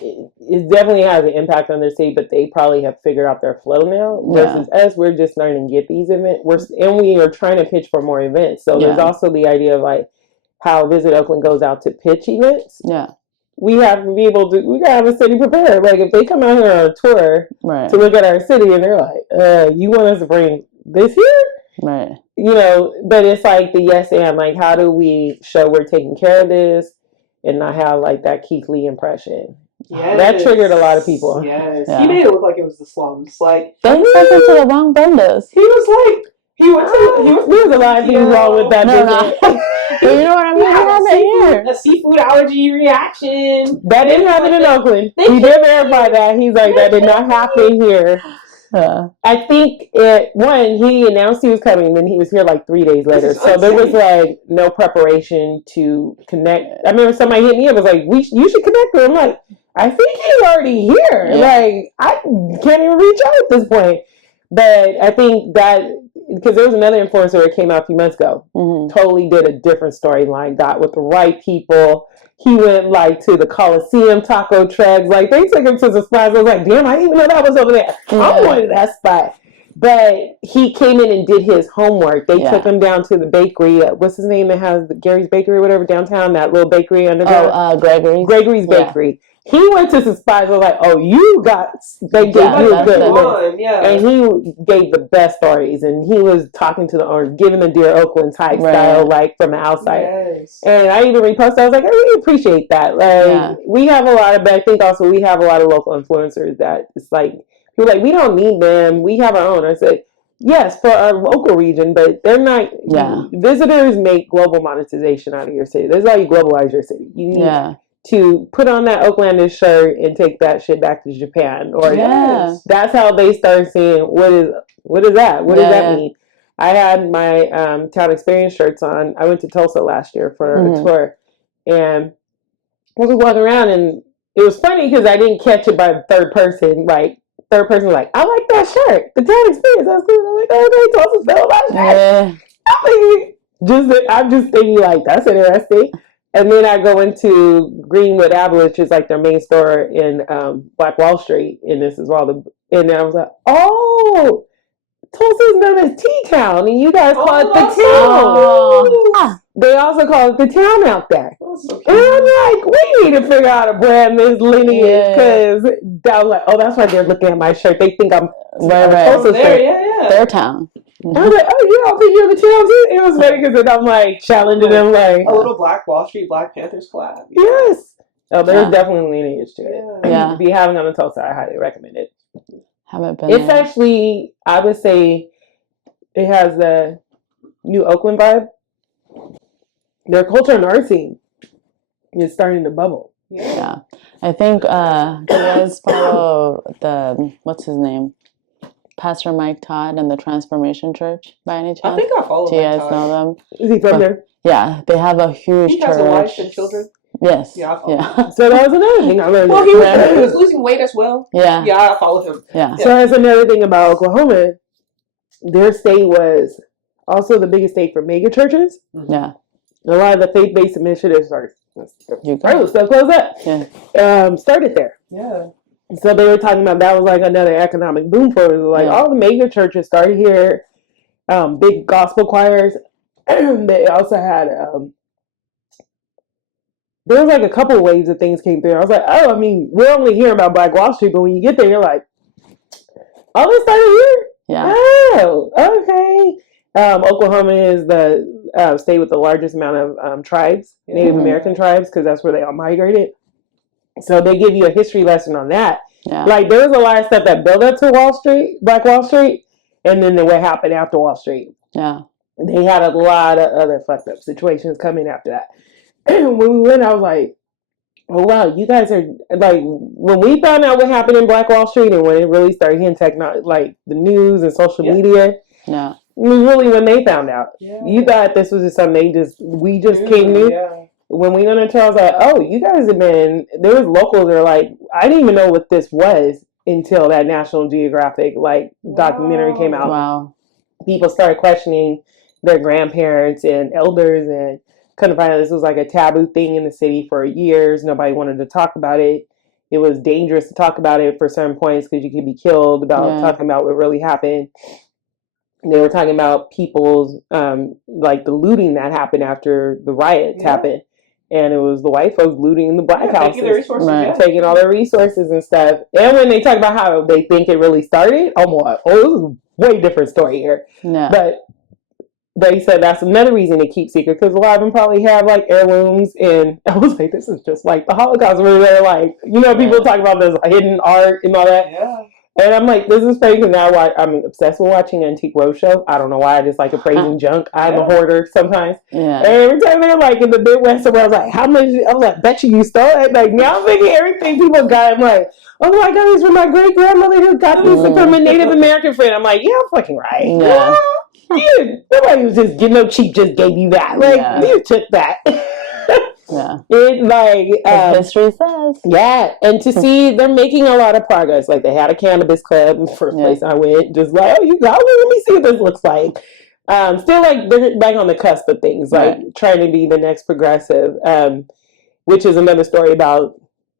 it definitely has an impact on their city, but they probably have figured out their flow now. Versus us, we're just starting to get these events. We are trying to pitch for more events. So there's also the idea of like how Visit Oakland goes out to pitch events. Yeah. We have to be able to, we gotta have a city prepared. Like if they come out here on a tour to look at our city and they're like, you want us to bring this here? Right. But it's like the yes and, like how do we show we're taking care of this and not have like that Keith Lee impression? Yes. That triggered a lot of people. Yes. Yeah. He made it look like it was the slums. Like they took it to the wrong Brendas. He was like, there was a lot of things wrong with that business. You know what I mean? A seafood allergy reaction. That didn't happen in Oakland. He did verify that. He's like, that did not happen here. I think he announced he was coming, then he was here like 3 days later. So there was like no preparation to connect. I remember somebody hit me up, was like, you should connect with him. I'm like, I think he's already here. Yeah. Like, I can't even reach out at this point. But I think that, because there was another influencer that came out a few months ago, totally did a different storyline, got with the right people. He went like to the Coliseum taco trucks. Like they took him to the spots. I was like, damn, I didn't even know that was over there. I wanted that spot. But he came in and did his homework. They took him down to the bakery. What's his name that has Gary's Bakery or whatever downtown, that little bakery underground? Gregory's. Gregory's Bakery. He went to some spots. I was like, "Oh, they gave you a good one." Yeah. And he gave the best stories, and he was talking to the owner, giving the Dear Oakland type style, like from the outside. Yes. And I even reposted. I was like, I really appreciate that. Like, we have a lot of, but I think also we have a lot of local influencers that it's like people are like, we don't need them. We have our own. I said, yes, for our local region, but they're not. Yeah. Visitors make global monetization out of your city. That's how you globalize your city. You need to put on that Oaklandish shirt and take that shit back to Japan, or that's how they start seeing what is that? What does that mean? I had my town experience shirts on. I went to Tulsa last year for a tour, and I was walking around, and it was funny because I didn't catch it by third person. Like third person, like I like that shirt. The town experience, that's cool. I'm like, oh, okay, Tulsa's still about that. I'm just thinking like that's interesting. And then I go into Greenwood Avenue, which is like their main store in Black Wall Street, and this is all and I was like, oh, Tulsa's known as T-Town, and you guys call it the town. Oh. They also call it the town out there. So and I'm like, we need to figure out how to brand this lineage, because I was like, oh, that's why they're looking at my shirt. They think I'm Tulsa there, their town. I was like, oh, you don't think you're the town too? It was funny because then I'm like challenging them, like a little Black Wall Street, Black Panthers collab. Yes. Oh, there's definitely lineage to it. Yeah. If you haven't gone to Tulsa, I highly recommend it. Haven't been. It's actually, I would say, it has the new Oakland vibe. Their culture and art scene is starting to bubble. Yeah. I think, do you guys follow what's his name? Pastor Mike Todd and the Transformation Church by any chance? I think I follow him. Do you guys know them? Is he from there? Yeah, they have a huge church. He has a wife and children. Yes. Yeah, I follow him. So that was another thing I learned. Well, he was losing weight as well. Yeah. Yeah, I follow him. Yeah. So that's another thing about Oklahoma. Their state was also the biggest state for mega churches. Yeah. A lot of the faith-based initiatives are so close up. Yeah. Started there. Yeah. So they were talking about that was like another economic boom for it. Like all the major churches started here. Big gospel choirs. They also had there was like a couple of waves of things came through. I was like, oh, I mean, we're only hearing about Black Wall Street, but when you get there, you're like, oh, this started here? Yeah. Oh, okay. Oklahoma is the state with the largest amount of tribes, Native American tribes, because that's where they all migrated. So they give you a history lesson on that. Yeah. Like there was a lot of stuff that built up to Wall Street, Black Wall Street, and then what happened after Wall Street. Yeah. They had a lot of other fucked up situations coming after that. When we went, I was like, oh wow, you guys are like, when we found out what happened in Black Wall Street and when it really started hitting technology, like the news and social media. Yeah. It was really when they found out. Yeah. You thought this was just something we just came in. Yeah. When we went into it, I was like, oh, you guys have been, there was locals that are like, I didn't even know what this was until that National Geographic documentary came out. Wow. People started questioning their grandparents and elders and couldn't find out this was like a taboo thing in the city for years. Nobody wanted to talk about it. It was dangerous to talk about it for certain points because you could be killed about talking about what really happened. They were talking about people's, like the looting that happened after the riots happened. And it was the white folks looting in the black houses. Taking their resources, taking all their resources and stuff. And when they talk about how they think it really started, I'm like, oh, this is a way different story here. Yeah. But they said that's another reason to keep secret, because a lot of them probably have like heirlooms. And I was like, this is just like the Holocaust, where they're like, people talk about this hidden art and all that. Yeah. And I'm like, this is funny because now I'm obsessed with watching Antique Roadshow. I don't know why. I just like appraising junk. I'm a hoarder sometimes. Yeah. And every time they're like in the Midwest, somewhere, I was like, how much? I was like, bet you stole it. Like now I'm thinking everything people got. I'm like, oh my God, these from my great grandmother who got these from a Native American friend. I'm like, yeah, I'm fucking right. Yeah. Dude, nobody was just no cheap. Just gave you that. Like you took that. Yeah. It like history says. Yeah, and to see they're making a lot of progress. Like they had a cannabis club, first place I went, just like, oh, you got it, let me see what this looks like. Still like they're back on the cusp of things, like trying to be the next progressive. Which is another story about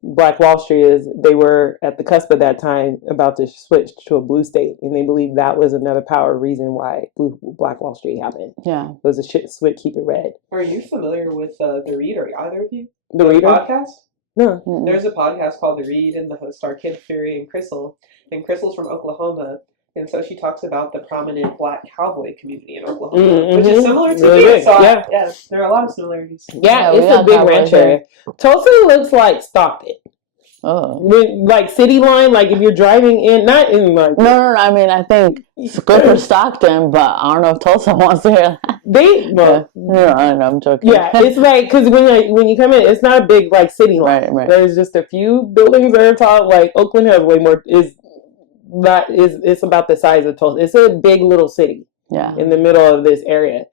Black Wall Street, is they were at the cusp of that time about to switch to a blue state, and they believe that was another power reason why Black Wall Street happened. Yeah, it was a switch, keep it red. Are you familiar with The Read? Are either of you? The Reader podcast? No. Mm-mm. There's a podcast called The Read, and the hosts are Kid Fury and Crystal. And Crystal's from Oklahoma, and so she talks about the prominent Black cowboy community in Oklahoma, which is similar to here. So there are a lot of similarities. Yeah, it's a big ranch area. Tulsa looks like Stockton. Oh, like city line. Like if you're driving in, not in like. No. I mean, I think it's good for Stockton, but I don't know if Tulsa wants to hear that. I'm joking. Yeah, it's like because when you come in, it's not a big like city line. Right. There's just a few buildings that are tall. Like Oakland has way more. It's about the size of Tulsa. It's a big little city. Yeah. In the middle of this area.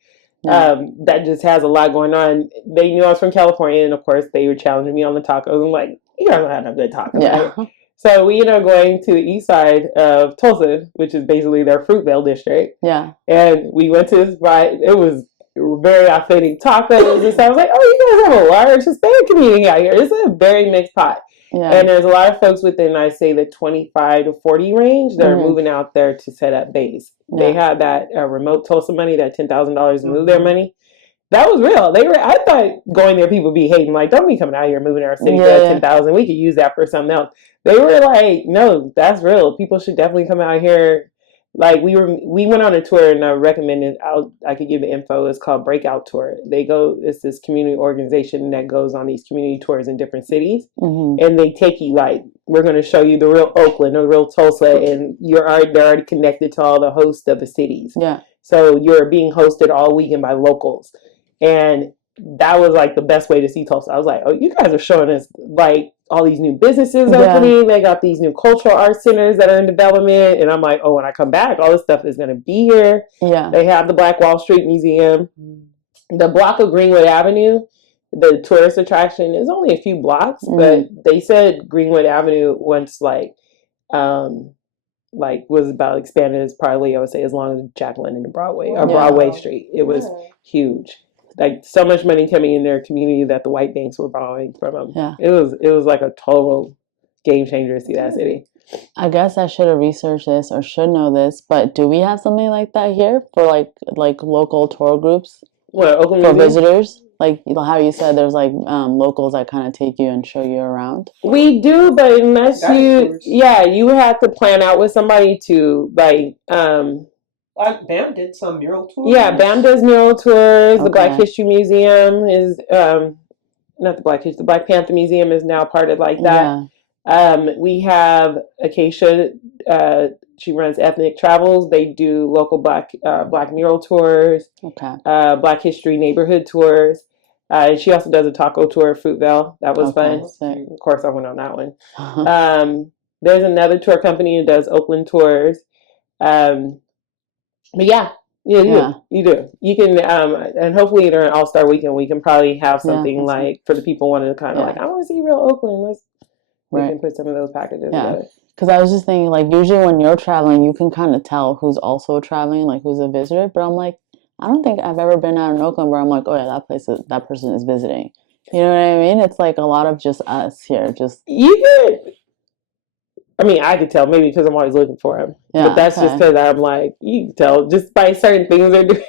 That just has a lot going on. They knew I was from California, and of course they were challenging me on the tacos. I'm like, you guys don't have no good tacos. Right? So we ended up going to the east side of Tulsa, which is basically their Fruitvale district. Yeah. And we went to this spot. It was very authentic tacos and stuff. I was like, oh, you guys have a large Hispanic community out here. It's a very mixed pot. Yeah. And there's a lot of folks within, I say, the 25 to 40 range that are moving out there to set up base. Yeah. They have that remote Tulsa money, that $10,000 to move their money. That was real. I thought going there, people be hating, like, don't be coming out here moving our city for $10,000. We could use that for something else. They were like, no, that's real. People should definitely come out here. Like, we went on a tour, and I recommended, I could give the info. It's called Breakout Tour. It's this community organization that goes on these community tours in different cities, and they take you, like, we're going to show you the real Oakland, the real Tulsa, and they're already connected to all the hosts of the cities. Yeah. So you're being hosted all weekend by locals. And that was like the best way to see Tulsa. I was like, oh, you guys are showing us like all these new businesses opening. They got these new cultural arts centers that are in development. And I'm like, oh, when I come back, all this stuff is going to be here. Yeah. They have the Black Wall Street Museum. The block of Greenwood Avenue, the tourist attraction is only a few blocks, but they said Greenwood Avenue once was about expanded as probably, I would say, as long as Jack London and Broadway or Broadway Street. It was huge. Like, so much money coming in their community that the white banks were borrowing from them. Yeah. It was like a total game changer to see that city. I guess I should have researched this or should know this, but do we have something like that here for like local tour groups? What, Oakland for visitors? Like how you said, there's like locals that kind of take you and show you around. We do, but unless you would have to plan out with somebody to like. BAM did some mural tours. Yeah, BAM does mural tours. Okay. The Black History Museum is not the Black History. The Black Panther Museum is now part of like that. Yeah. We have Acacia. She runs Ethnic Travels. They do local black mural tours. Okay. Black History neighborhood tours. And she also does a taco tour at Fruitvale. That was fun. Sick. Of course, I went on that one. There's another tour company that does Oakland tours. But you do. You can, and hopefully during All-Star Weekend, we can probably have something like for the people wanting to kind of like, I want to see real Oakland. We can put some of those packages together. Because I was just thinking, like, usually when you're traveling, you can kind of tell who's also traveling, like who's a visitor. But I'm like, I don't think I've ever been out in Oakland where I'm like, oh yeah, that person is visiting. You know what I mean? It's like a lot of just us here. I could tell maybe because I'm always looking for him. Yeah, but that's just because I'm like, you can tell just by certain things they're doing.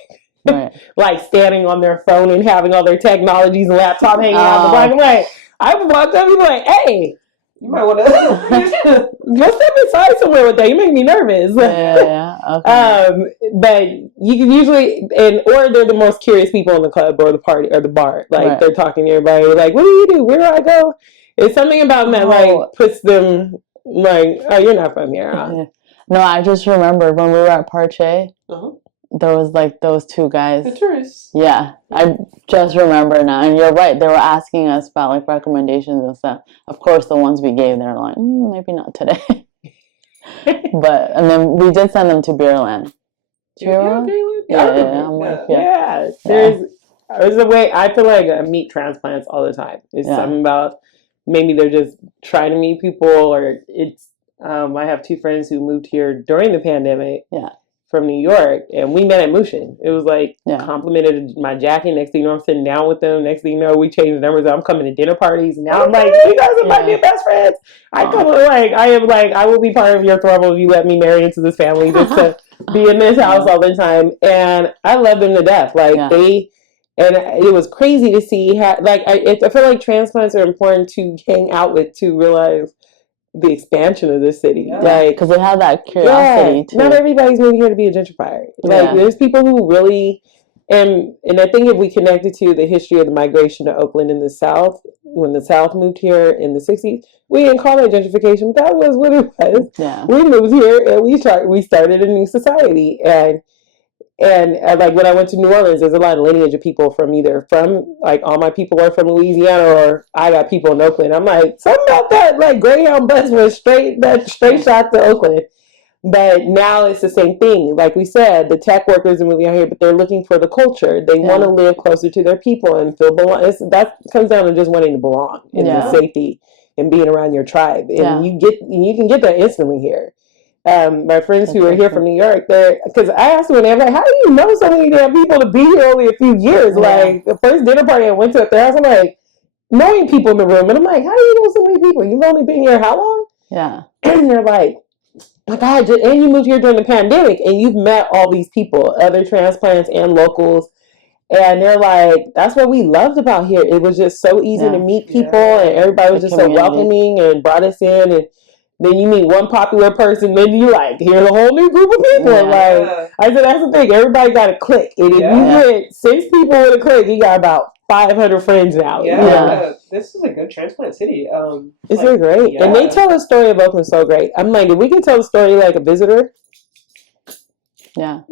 Right. Like standing on their phone and having all their technologies and laptop hanging out the black and white. I would walk up and be like, hey, you might want to go step inside somewhere with that. You make me nervous. Yeah. Okay. But you can usually, or they're the most curious people in the club or the party or the bar. Like they're talking to everybody. Like, what do you do? Where do I go? It's something about them that like puts them like, oh, you're not from here. Huh? Yeah. No, I just remembered when we were at Parche. There was like those two guys. The tourists. Yeah, I just remember now. And you're right. They were asking us about like recommendations and stuff. Of course, the ones we gave, they're like, maybe not today. And then we did send them to Beerland. There's a way. I feel like I meet transplants all the time. It's something about maybe they're just trying to meet people, or it's. I have two friends who moved here during the pandemic. Yeah. From New York, and we met at Mushin. It was like complimented my jacket. Next thing you know, I'm sitting down with them. Next thing you know, we changed numbers. I'm coming to dinner parties, and now I'm like, you guys are my new best friends. I will be part of your throuple if you let me marry into this family, just to be in this house all the time. And I love them to death. Like and it was crazy to see how. Like I feel like transplants are important to hang out with to realize the expansion of this city, like because they have that curiosity too. Not everybody's moving here to be a gentrifier. Like there's people who really, and I think if we connected to the history of the migration to Oakland in the South, when the South moved here in the '60s, we didn't call that gentrification, but that was what it was. Yeah. We moved here and we started a new society, and like when I went to New Orleans, there's a lot of lineage of people like all my people are from Louisiana, or I got people in Oakland. I'm like, something about that like Greyhound bus was straight shot to Oakland. But now it's the same thing. Like we said, the tech workers are moving out here, but they're looking for the culture. They want to live closer to their people and feel belong. That comes down to just wanting to belong and the safety and being around your tribe. And you can get that instantly here. My friends That's who are so here cool. from New York, because I asked them, and they're like, "How do you know so many damn people to be here only a few years?" Yeah. Like the first dinner party I went to at their house, I'm like knowing people in the room, and I'm like, "How do you know so many people? You've only been here how long?" Yeah. And they're like, "My God, and you moved here during the pandemic, and you've met all these people, other transplants and locals." And they're like, that's what we loved about here. It was just so easy to meet people, and everybody was just so welcoming and brought us in. And then you meet one popular person, then you like here's a whole new group of people. Like I said, that's the thing. Everybody got a clique, and if you get 6 people with a clique, you got about 500 friends now. This is a good transplant city. It's really great, and they tell the story of Oakland so great. I'm like, if we can tell the story like a visitor. Yeah.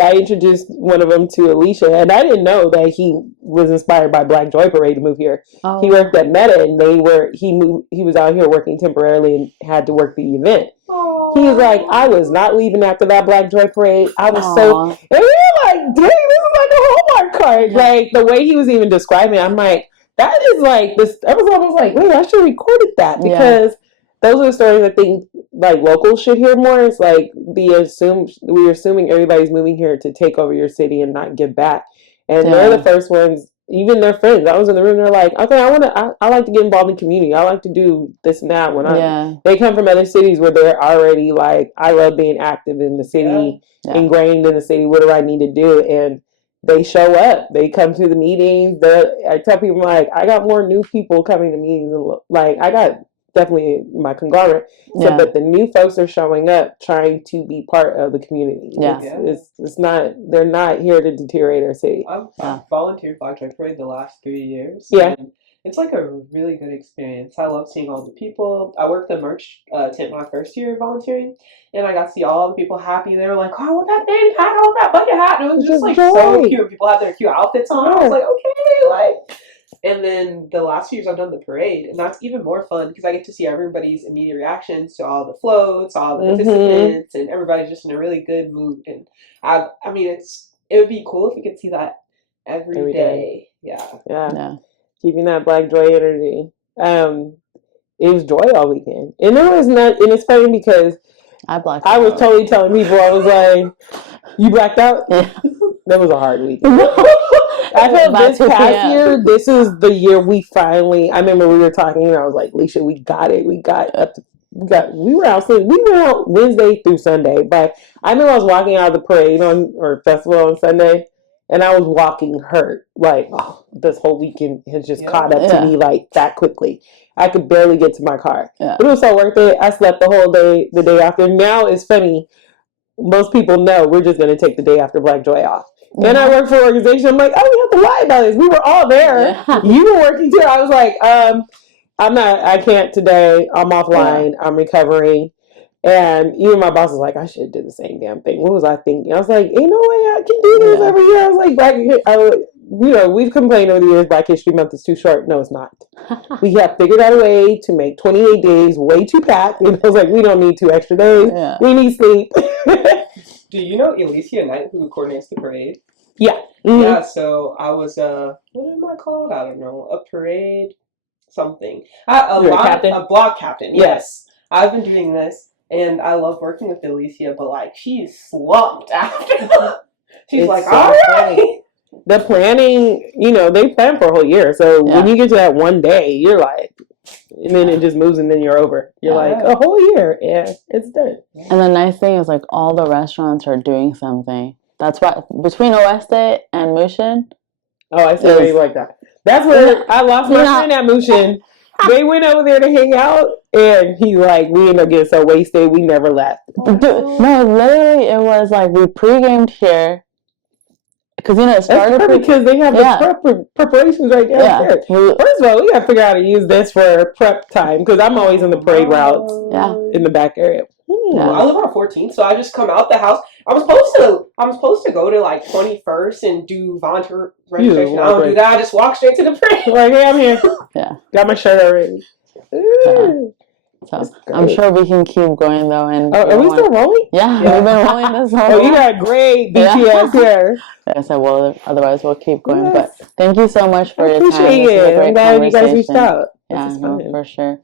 I introduced one of them to Alicia, and I didn't know that he was inspired by Black Joy Parade to move here. Oh. He worked at Meta, and he was out here working temporarily and had to work the event. Aww. He was like, I was not leaving after that Black Joy Parade. I was so, and we were like, dang, this is like a Hallmark card. Yeah. Like the way he was even describing it, I'm like, that is like this. I was almost like, wait, I should have recorded that because. Yeah. Those are the stories I think like locals should hear more. It's like we're assuming everybody's moving here to take over your city and not give back. And they're the first ones, even their friends. I was in the room, they're like, okay, I like to get involved in community. I like to do this and that they come from other cities where they're already like, I love being active in the city, ingrained in the city, what do I need to do? And they show up. They come to the meetings. I tell people like, I got more new people coming to meetings and like I got definitely my conglomerate. So, but the new folks are showing up trying to be part of the community. It's not, they're not here to deteriorate our city. I've volunteered Black Joy Parade the last 3 years. Yeah. And it's like a really good experience. I love seeing all the people. I worked the merch tent my first year volunteering, and I got to see all the people happy. They were like, oh, I want that name hat, I want that bucket hat. And it was just like so cute. People had their cute outfits on. I was like, okay, like. And then the last few years I've done the parade, and that's even more fun because I get to see everybody's immediate reactions to all the floats, all the participants, and everybody's just in a really good mood. And I mean, it would be cool if we could see that every day. Yeah. Keeping that Black Joy energy. It was joy all weekend, and it was not. And it's funny because I was totally telling people, I was like, "You blacked out." Yeah. That was a hard weekend. I felt this past year, this is the year we finally, I remember we were talking and I was like, Alicia, we got it. We were out Wednesday through Sunday, but I remember I was walking out of the parade or festival on Sunday and I was walking hurt. Like, oh, this whole weekend has just caught up to me like that quickly. I could barely get to my car. Yeah. But it was so worth it. I slept the whole day, the day after. Now it's funny. Most people know we're just going to take the day after Black Joy off. And I work for an organization. I'm like, oh, we have to lie about this. We were all there. Yeah. You were working too. I was like, I can't today. I'm offline. Yeah. I'm recovering. And even my boss was like, I should have did the same damn thing. What was I thinking? I was like, ain't no way I can do this every year. I was like, we've complained over the years Black History Month is too short. No, it's not. We have figured out a way to make 28 days way too packed. And I was like, we don't need 2 extra days. Yeah. We need sleep. Do you know Alicia Knight, who coordinates the parade? Yeah. Mm-hmm. Yeah, so I was, what am I called? I don't know. A parade something. A block captain, yes. I've been doing this, and I love working with Alicia, but, like, she's slumped after. She's like, all right. The planning, they plan for a whole year, so when you get to that one day, you're like, and then it just moves and then you're over. You're like, a whole year. Yeah, it's done. And the nice thing is, like, all the restaurants are doing something. That's why, between Oeste and Mushin. Oh, I see why you like that. That's where I lost my friend at Mushin. They went over there to hang out, and he's like, we ended up getting so wasted, we never left. No, literally, it was like, we pre-gamed here. Because it started because they have the preparations right downstairs. Yeah. First of all, we gotta figure out how to use this for prep time because I'm always in the parade routes in the back area. Yeah. I live on 14th, so I just come out the house. I'm supposed to go to like 21st and do volunteer registration. I don't do that. I just walk straight to the parade. Like, hey, I'm here. Got my shirt already. So I'm sure we can keep going though. And are we still rolling? Yeah, we've been rolling this whole. Oh, you got great BTS here. Like I said, well, otherwise we'll keep going. Yes. But thank you so much for your time. Appreciate it. I'm glad you guys reached out. Yeah, no, for sure.